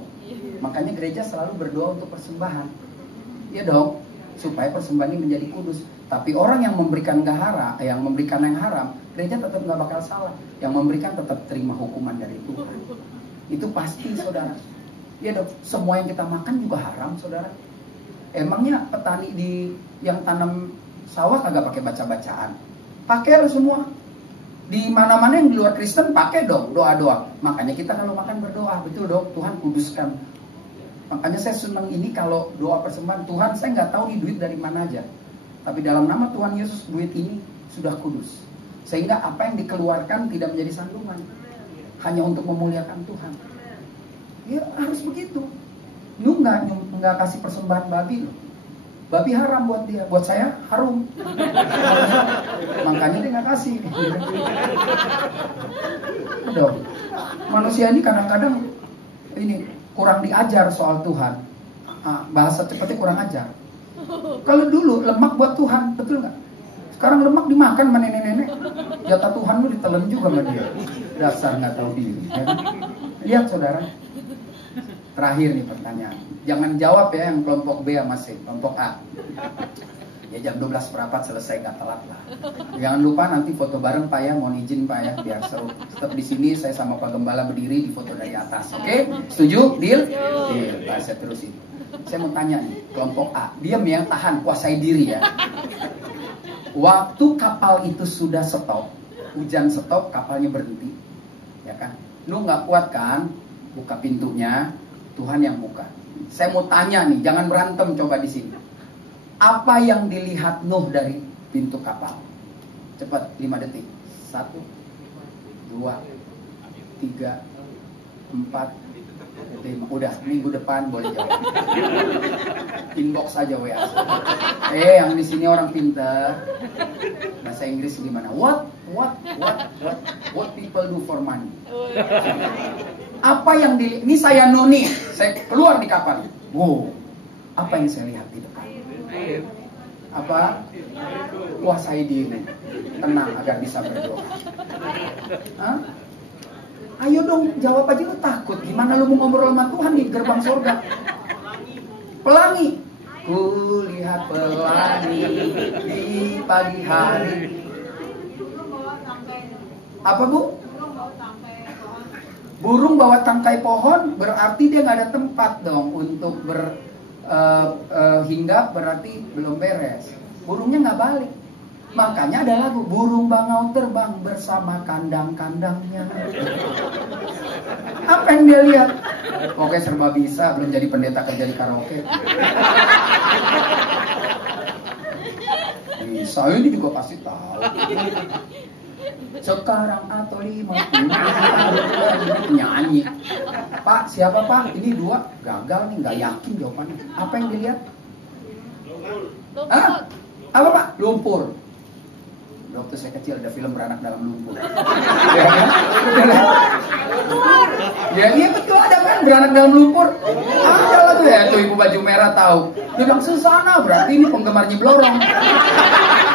Makanya gereja selalu berdoa untuk persembahan. Ya dong, supaya persembahan ini menjadi kudus. Tapi orang yang memberikan yang memberikan yang haram, gereja tetap nggak bakal salah. Yang memberikan tetap terima hukuman dari Tuhan. Itu pasti, saudara. Ya dong, semua yang kita makan juga haram, saudara. Emangnya petani yang tanam sawah kagak pakai baca-bacaan? Pakai lo semua. Di mana-mana yang di luar Kristen pakai dong doa-doa. Makanya kita kalau makan berdoa, betul dong, Tuhan kuduskan. Makanya saya senang ini kalau doa persembahan, Tuhan saya nggak tahu nih duit dari mana aja. Tapi dalam nama Tuhan Yesus duit ini sudah kudus. Sehingga apa yang dikeluarkan tidak menjadi sandungan. Hanya untuk memuliakan Tuhan. Ya harus begitu. Lu nggak kasih persembahan babi. Babi haram buat dia, buat saya harum. Makanya dia nggak kasih. Udah. Manusia ini kadang-kadang ini kurang diajar soal Tuhan. Bahasa cepatnya kurang ajar. Kalau dulu lemak buat Tuhan, betul nggak? Sekarang lemak dimakan sama nenek-nenek. Jatah Tuhan lu ditelan juga sama dia. Dasar nggak tahu diri. Ya kan? Lihat saudara. Terakhir nih pertanyaan. Jangan jawab ya yang kelompok B sama C, kelompok A. Ya jam 12 seperempat selesai, gak telat lah. Jangan lupa nanti foto bareng Pak ya, mohon izin Pak ya, biar seru. Tetap di sini saya sama Pak Gembala berdiri di foto dari atas. Oke? Setuju? Deal? Deal. Nah, saya terusin. Saya mau tanya nih, kelompok A. Diam ya, tahan, kuasai diri ya. Waktu kapal itu sudah stop, hujan stop, kapalnya berhenti. Ya kan? Lu gak kuat kan? Buka pintunya, Tuhan yang buka. Saya mau tanya nih, jangan berantem coba di sini. Apa yang dilihat Nuh dari pintu kapal? Cepat, 5 detik. 1, 2, 3, 4, 5. Udah, minggu depan boleh jawab. Inbox aja WA. Yang di sini orang pintar. Bahasa Inggris gimana? What people do for money? Apa yang ini saya noni, saya keluar di kapal. Wow, apa yang saya lihat di depan? Apa? Kuasai diri, tenang agar bisa berdoa. Hah? Ayo dong, jawab aja, lu takut. Gimana lu mau ngobrol sama Tuhan di gerbang surga? Pelangi. Kulihat pelangi di pagi hari. Apa bu? Burung bawa tangkai pohon, berarti dia nggak ada tempat dong untuk hinggap, berarti belum beres. Burungnya nggak balik. Makanya ada lagu, burung bangau terbang bersama kandang-kandangnya. Apa yang dia lihat? Oke, serba bisa, belum jadi pendeta kerja di karaoke. Bisa, ini juga pasti tahu. Sekarang atau 50 ini penyanyi. Pak, siapa Pak? Ini 2, gagal nih, nggak yakin jawabannya. Apa yang dilihat? Hah? Apa Pak? Lumpur. Waktu saya kecil ada film beranak dalam lumpur. Ya kan? Ya iya betul, ada kan beranak dalam lumpur. Ada lagu ya, tuh ibu baju merah tahu. Dia bilang Susana, berarti ini penggemar Nyiblorong.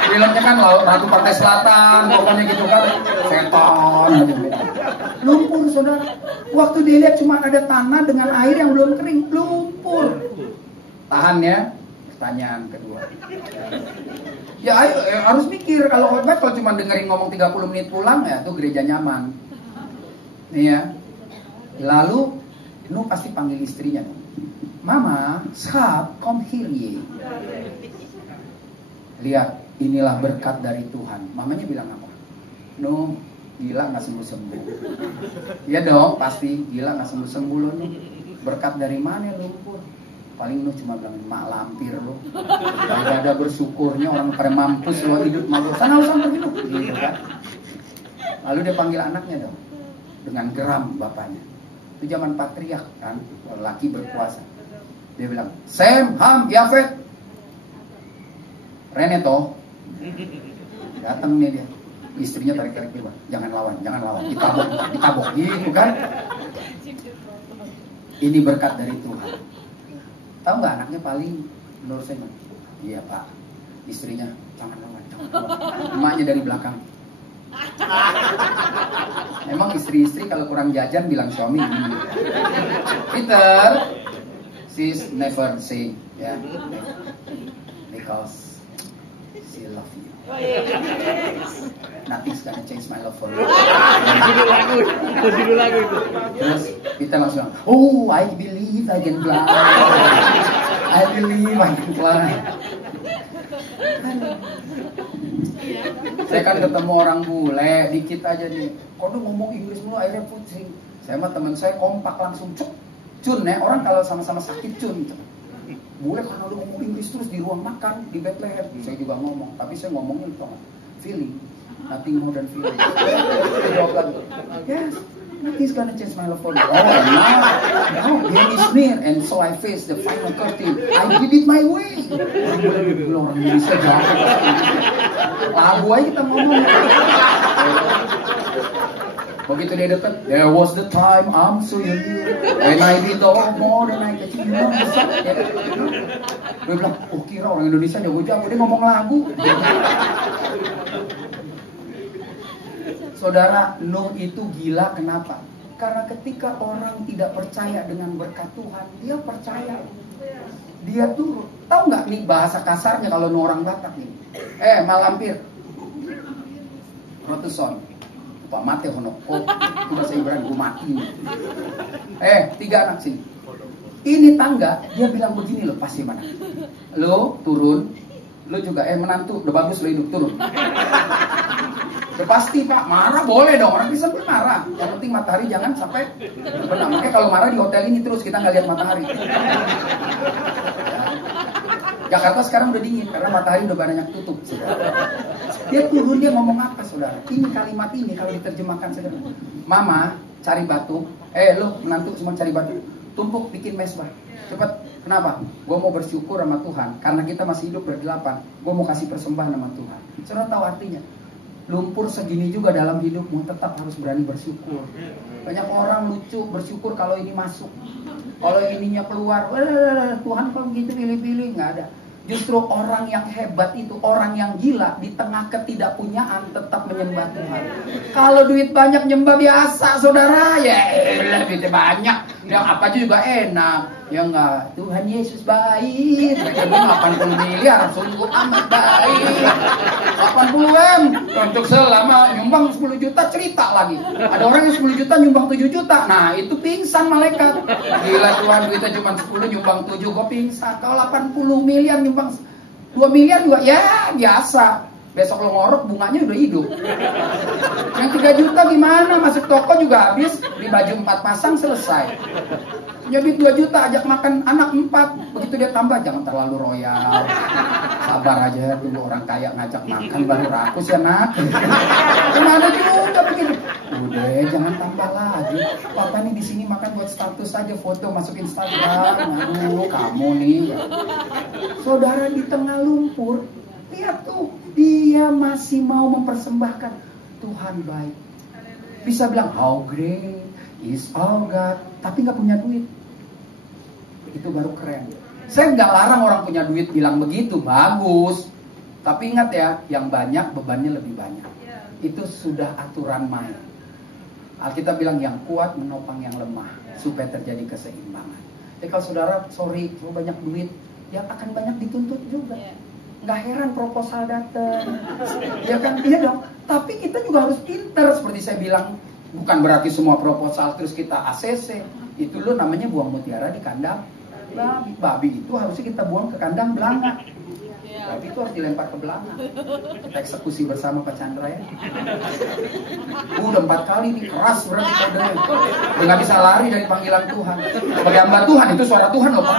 Filmnya kan Ratu Pantai Selatan, pokoknya gitu kan. Seton. Lumpur saudara. Waktu dilihat cuma ada tanah dengan air yang belum kering. Lumpur. Tahan ya. Pertanyaan kedua. Ya ayo, harus mikir. Kalau khotbah kalau cuma dengerin ngomong 30 menit pulang ya tuh gereja nyaman. Nih ya. Lalu Nuh pasti panggil istrinya. Mama, Sab, come here ye. Lihat, inilah berkat dari Tuhan. Mamanya bilang apa? Nuh, gila gak sembuh-sembuh. Iya dong, pasti gila gak sembuh-sembuh lo Nuh. Berkat dari mana lumpur? Paling Nuh cuma bilang, mak lampir lo. Gak ada bersyukurnya, orang pada mampus lo hidup malu. Sana lo sampai hidup. Gitu kan. Lalu dia panggil anaknya dong. Dengan geram bapaknya. Itu zaman patriark kan, laki berkuasa. Dia bilang, Sem, Ham, Yafet. Reneto. Datang nih dia. Istrinya tarik-tarik dia, jangan lawan, ditabok gitu kan. Ini berkat dari Tuhan. Tahu nggak anaknya paling menurut saya, iya Pak, istrinya jangan lawan. Emaknya dari belakang. Emang istri-istri kalau kurang jajan bilang suami gitu. Peter, she's never say, ya, because she love you. Nothing's gonna change my love for you. Judul lagu itu. Terus kita langsung, oh, I believe I can fly. I believe I can fly. Saya kan ketemu orang bule, dikit aja nih. Kok lu ngomong Inggris mulu, akhirnya pusing. Saya sama teman saya kompak langsung cun ya. Orang kalau sama-sama sakit cun. Bule karena lu ngomong Inggris terus di ruang makan di Bethlehem. Saya juga ngomong, tapi saya ngomongnya itu feeling, nothing more than feeling. Saya jawab lagi, yes, nothing's gonna change my love for you. Oh, now the end is near, and so I face the final curtain. I did it my way. Orang Indonesia jawab. Lagu aja kita ngomong. Begitu dia dekat, there was the time I'm so young, when I did all more than I can do. Dia bilang, oh kira orang Indonesia jago-jago, dia ngomong lagu. Saudara, Nuh itu gila kenapa? Karena ketika orang tidak percaya dengan berkat Tuhan, dia percaya. Dia turut. Tahu nggak nih bahasa kasarnya kalau Nuh orang Batak nih? Malampir. Rotuson. Pak mati honoko. Itu bahasa Ibrani, gue mati. 3 anak sini. Ini tangga, dia bilang begini loh, pasti mana? Lo turun, lo juga menantu, udah bagus lo hidup turun. Udah pasti Pak, marah boleh dong, orang bisa marah. Yang penting matahari jangan sampai benar. Makanya kalau marah di hotel ini terus kita nggak lihat matahari. Jakarta sekarang udah dingin karena matahari udah banyak tutup. Dia turun, dia ngomong apa saudara? Ini kalimat ini kalau diterjemahkan saudara. Mama cari batu, lo menantu semua cari batu, tumpuk bikin mesbah. Cepat, kenapa? Gue mau bersyukur sama Tuhan karena kita masih hidup berdelapan. Gue mau kasih persembahan sama Tuhan. Saudara tahu artinya? Lumpur segini juga dalam hidupmu tetap harus berani bersyukur. Banyak orang lucu bersyukur kalau ini masuk, kalau ininya keluar. Tuhan kok begitu pilih-pilih, nggak ada. Justru orang yang hebat itu orang yang gila di tengah ketidakpunyaan tetap menyembah Tuhan. Kalau duit banyak nyembah biasa saudara, ya duitnya banyak, yang apa aja juga enak. Ya enggak, Tuhan Yesus baik. Mereka bilang 80 miliar, sungguh amat baik. 80 M untuk selama nyumbang 10 juta cerita lagi. Ada orang yang 10 juta nyumbang 7 juta. Nah itu pingsan malaikat. Gila Tuhan duitnya cuma 10 nyumbang 7 gue pingsan. Kalau 80 miliar nyumbang 2 miliar juga ya biasa. Besok lo ngorok bunganya udah hidup. Yang 3 juta gimana? Masuk toko juga habis. Beli baju 4 pasang selesai. Jadi 2 juta ajak makan anak 4. Begitu dia tambah jangan terlalu royal. Sabar aja dulu orang kaya ngajak makan baru rakus ya nak. Gimana juga begitu. Udah jangan tambah lagi. Papa nih di sini makan buat status aja foto masuk Instagram. Aduh kamu nih. Saudara di tengah lumpur, lihat tuh dia masih mau mempersembahkan. Tuhan baik. Bisa bilang how great is our God, tapi nggak punya duit. Itu baru keren. Saya nggak larang orang punya duit bilang begitu, bagus. Tapi ingat ya, yang banyak bebannya lebih banyak. Itu sudah aturan main. Alkitab bilang yang kuat menopang yang lemah supaya terjadi keseimbangan. Jadi kalau saudara, sorry, kalau banyak duit, ya akan banyak dituntut juga. Nggak heran proposal datang, ya kan? Iya dong. Tapi kita juga harus pinter, seperti saya bilang. Bukan berarti semua proposal terus kita ACC. Itu lo namanya buang mutiara di kandang babi. Babi itu harusnya kita buang ke kandang belanga. Babi itu harus dilempar ke belanga. Kita eksekusi bersama Pak Chandra ya. Udah 4 kali nih, keras berarti kodenya. Udah gak bisa lari dari panggilan Tuhan. Sebagai hamba Tuhan, itu suara Tuhan loh Pak.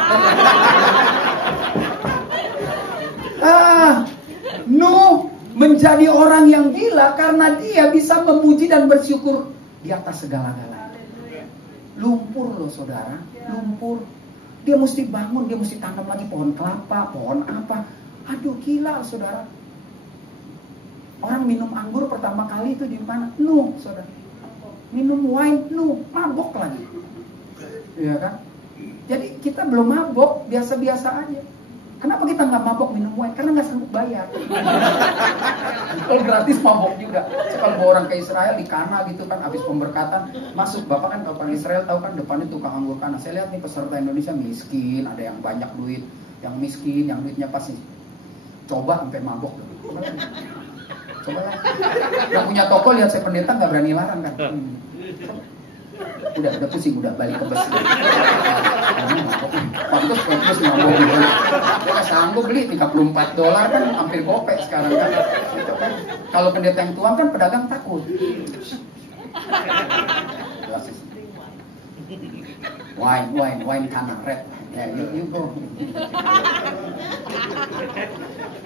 Nuh menjadi orang yang gila karena dia bisa memuji dan bersyukur di atas segala-galanya. Lumpur loh saudara, lumpur. Dia mesti bangun, dia mesti tanam lagi pohon kelapa, pohon apa. Aduh gila saudara. Orang minum anggur pertama kali itu di mana? Saudara. Minum wine, mabok lagi. Iya kan? Jadi kita belum mabok, biasa-biasa aja. Kenapa kita nggak mabok minum wine? Karena nggak sanggup bayar. Kalau gratis mabok juga. Kalau bawa orang ke Israel di Kana gitu kan, habis pemberkatan masuk. Bapak kan kalau orang Israel tahu kan depannya tukang anggur Kana. Saya lihat nih peserta Indonesia miskin, ada yang banyak duit, yang miskin, yang duitnya pasti. Coba sampai mabok dulu. Coba lah. Yang punya toko lihat saya pendeta nggak berani larang kan. Udah pusing, udah balik ke bus. Pantes mabok gitu. Dia nggak sanggup beli $34 kan, hampir gopek sekarang kan. Gitu kan. Kalau pendeta yang tuang kan pedagang takut. Wine Kana red. Ya, you go.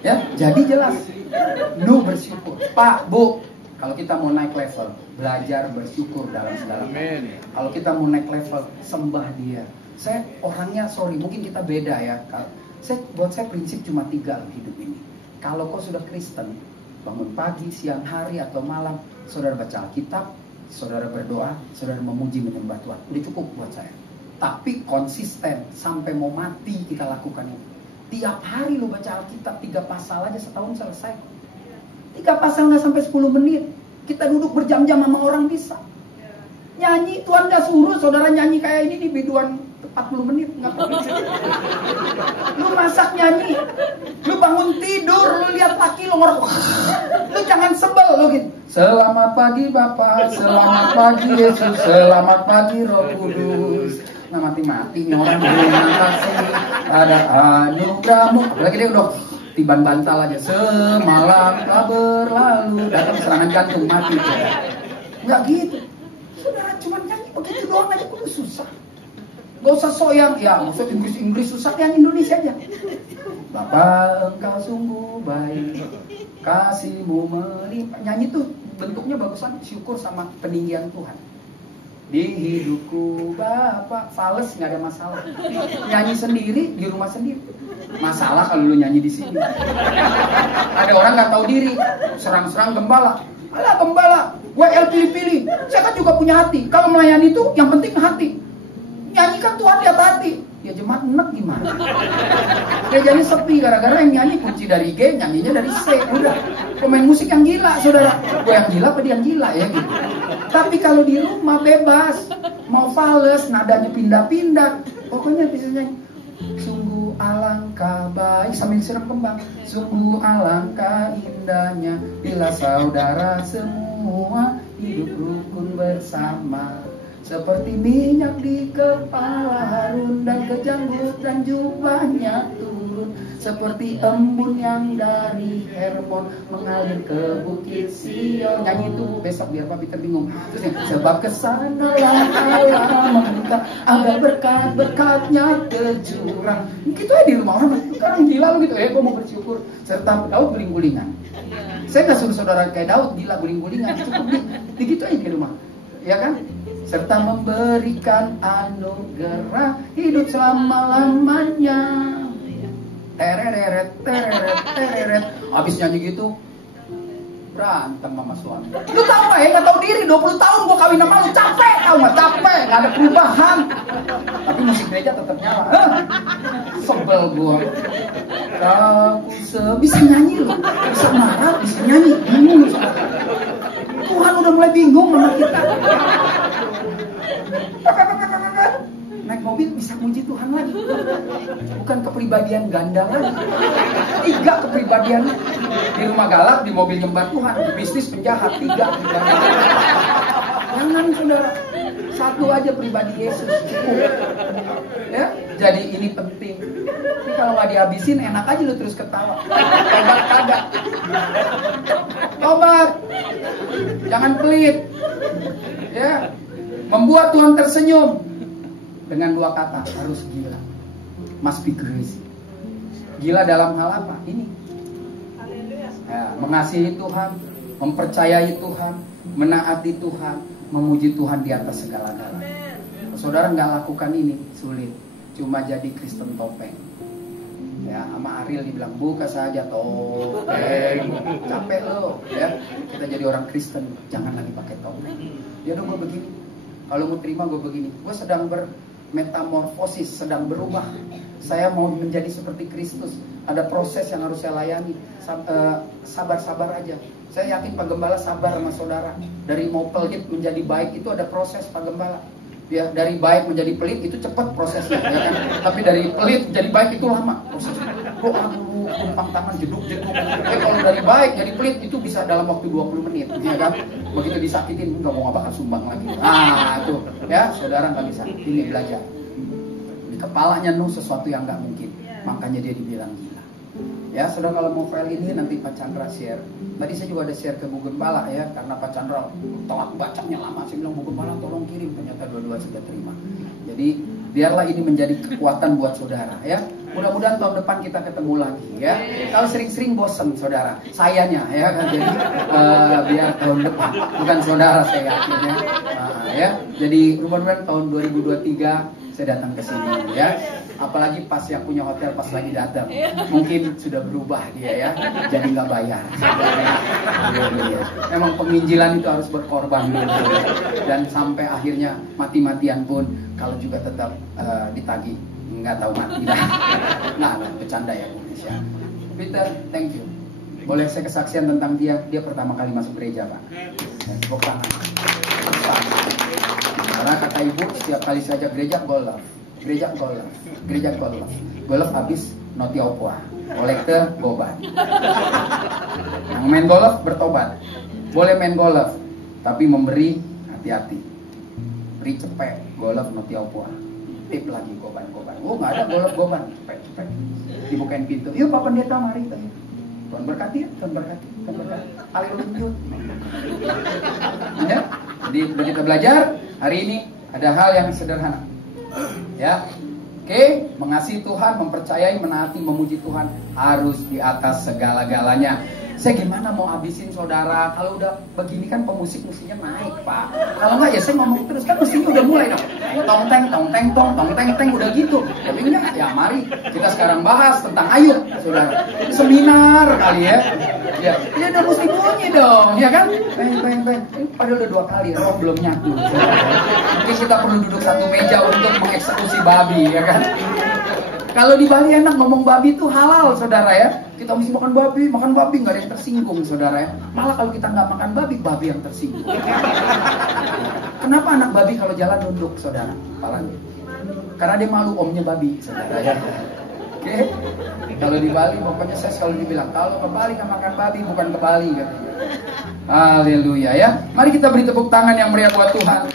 Ya, jadi jelas. Lu bersyukur. Pak, Bu, kalau kita mau naik level, belajar bersyukur dalam segala hal. Kalau kita mau naik level, sembah Dia. Saya orangnya, mungkin kita beda ya. Buat saya prinsip cuma 3 hidup ini. Kalau kau sudah Kristen, bangun pagi, siang hari, atau malam, saudara baca Alkitab, saudara berdoa, saudara memuji menyembah Tuhan. Udah cukup buat saya. Tapi konsisten, sampai mau mati kita lakukan itu. Tiap hari lu baca Alkitab 3 pasal aja setahun selesai. 3 pasal nggak sampai 10 menit. Kita duduk berjam-jam sama orang bisa. Nyanyi, Tuhan gak suruh saudara nyanyi kayak ini di biduan 40 menit. Nggak perlu. Lu masak nyanyi. Lu bangun tidur, lu lihat laki lu ngorok. Lu jangan sebel lu gitu. Selamat pagi Bapak, selamat pagi Yesus, selamat pagi Roh Kudus. Nah mati-mati nih orang terima kasih ada anugerahmu. Apalagi dia udah tiban bantal aja. Semalam telah berlalu, datang serangan jantung mati. Enggak gitu. Saudara cuma nyanyi begitu doang aja kok susah. Gak usah soyang, ya maksud Inggris susah, yang Indonesia aja. Bapa engkau sungguh baik, kasihmu melimpah. Nyanyi tuh bentuknya bagusan syukur sama peninggian Tuhan. Di hidupku Bapak, fales nggak ada masalah. Nyanyi sendiri di rumah sendiri. Masalah kalau lu nyanyi di sini. Ada orang nggak tahu diri, serang-serang gembala. Alah gembala, WL pilih-pilih. Saya kan juga punya hati. Kalau melayani itu yang penting hati. Nyanyi kan Tuhan lihat hati. Ya jemaat enak gimana? Ya jadi sepi gara-gara yang nyanyi kunci dari G, nyanyinya dari C. Udah, pemain musik yang gila, saudara. Gue yang gila apa dia yang gila ya gitu. Tapi kalau di rumah bebas, mau fales, nadanya pindah-pindah. Pokoknya bisa nyanyi. Sungguh alangkah baik sambil siram kembang. Sungguh alangkah indahnya bila saudara semua hidup rukun bersama. Seperti minyak di kepala Harun dan ke janggut dan jubahnya turun. Seperti embun yang dari Hermon mengalir ke bukit Sion. Nyanyi itu besok biar Papi terbingung. Terus sebab kesanalah Allah membuka agar berkat-berkatnya tercurah. Gitu aja di rumah orang. Sekarang gila lu gitu. Kok mau bersyukur. Serta Daud guling-gulingan. Saya gak suruh saudara kayak Daud gila guling-gulingan. Cukup gitu aja di rumah. Ya kan? Serta memberikan anugerah hidup selama-lamanya. Tereret. Habis nyanyi gitu berantem sama suami. Lu tau gak ya, gak tau diri, 20 tahun gua kawin sama lu, capek tau gak? Capek, gak ada perubahan. Tapi musik gereja tetap nyala. Sebel gua. Bisa nyanyi lu, bisa marah, bisa nyanyi. Bingung. Tuhan udah mulai bingung sama kita. Naik mobil bisa muji Tuhan lagi. Bukan kepribadian ganda lagi. 3 kepribadian. Di rumah galak, di mobil nyembah Tuhan, di bisnis penjahat. 3 kepribadian. Jangan saudara. 1 aja pribadi Yesus cukup. Ya, jadi ini penting. Tapi kalau nggak dihabisin enak aja lu terus ketawa. Tobat kagak. Tobat. Jangan pelit. Ya. Membuat Tuhan tersenyum dengan 2 kata, harus gila. Must be crazy. Gila dalam hal apa? Ini. Ya, mengasihi Tuhan, mempercayai Tuhan, menaati Tuhan, memuji Tuhan di atas segala-galanya. Saudara nggak lakukan ini, sulit. Cuma jadi Kristen topeng. Ya, sama Ariel dibilang buka saja topeng. Capek lo, ya. Kita jadi orang Kristen, jangan lagi pakai topeng. Ya udah gue begini. Kalau mau terima gue begini. Gue sedang bermetamorfosis, sedang berubah. Saya mau menjadi seperti Kristus. Ada proses yang harus saya layani. Sabar-sabar aja. Saya yakin Pak Gembala sabar sama saudara. Dari mau pelit menjadi baik itu ada proses Pak Gembala. Ya, dari baik menjadi pelit itu cepat prosesnya, ya kan? Tapi dari pelit menjadi baik itu lama prosesnya. Lo aduh, tumpang tangan jeduk-jeduk. Kalau dari baik jadi pelit itu bisa dalam waktu 20 menit, ya kan? Begitu disakitin nggak mau apa-apa sumbang lagi. Itu, ya saudara nggak bisa. Ini belajar. Di kepalanya sesuatu yang nggak mungkin, makanya dia dibilang gila. Ya, saudara kalau mau file ini nanti Pak Chandra share. Tadi saya juga ada share ke Bu Gembala ya, karena Pak Chandra telat bacanya lama. Saya bilang Bu Gembala tolong kirim, ternyata dua-dua sudah terima. Jadi biarlah ini menjadi kekuatan buat saudara ya. Mudah-mudahan tahun depan kita ketemu lagi ya. Kalau sering-sering bosen saudara, sayanya ya kan. Jadi biar tahun depan, bukan saudara saya yakin ya. Ya. Jadi mudah-mudahan tahun 2023 saya datang ke sini ya. Apalagi pas yang punya hotel pas lagi datang, mungkin sudah berubah dia ya, jadi nggak bayar. Memang penginjilan itu harus berkorban dulu, dan sampai akhirnya mati-matian pun kalau juga tetap ditagih, nggak tahu mati dah. Nah, bercanda ya Indonesia. Peter, thank you. Boleh saya kesaksian tentang dia? Dia pertama kali masuk gereja Pak. Tepuk tangan. Karena kata ibu setiap kali saya ajak gereja golf. Gereja golf habis noti opua, kolektor goban. Yang main golf bertobat, boleh main golf, tapi memberi hati-hati. Beri cepet, golf noti opua, tip lagi goban. Oh nggak ada golf goban, cepet. Dibukain pintu, yuk Pak Pendeta mari. Tuhan berkati ya, Tuhan berkati. Haleluya. Ya, jadi kita belajar hari ini ada hal yang sederhana. Ya, oke, mengasihi Tuhan, mempercayai, menaati, memuji Tuhan harus di atas segala-galanya. Saya gimana mau habisin saudara? Kalau udah begini kan pemusik mestinya naik Pak. Kalau enggak ya saya ngomong terus kan mestinya udah mulai dong. Tong teng udah gitu. Tapi enggak ya mari kita sekarang bahas tentang Ayub saudara. Seminar kali ya. Ya, ini udah mesti bunyi dong, ya kan? Bang. Padahal udah 2 kali, roh belum nyatu. Mungkin kita perlu duduk satu meja untuk mengeksekusi babi, ya kan? Kalau di Bali enak ngomong babi itu halal, saudara ya. Kita mesti makan babi nggak ada yang tersinggung, saudara ya. Malah kalau kita nggak makan babi yang tersinggung. Kenapa anak babi kalau jalan nunduk, saudara? Palanya. Karena dia malu omnya babi, saudara ya. Oke, kalau di Bali pokoknya saya selalu dibilang kalau ke Bali nggak makan babi bukan ke Bali katanya. Haleluya ya. Mari kita beri tepuk tangan yang meriah buat Tuhan.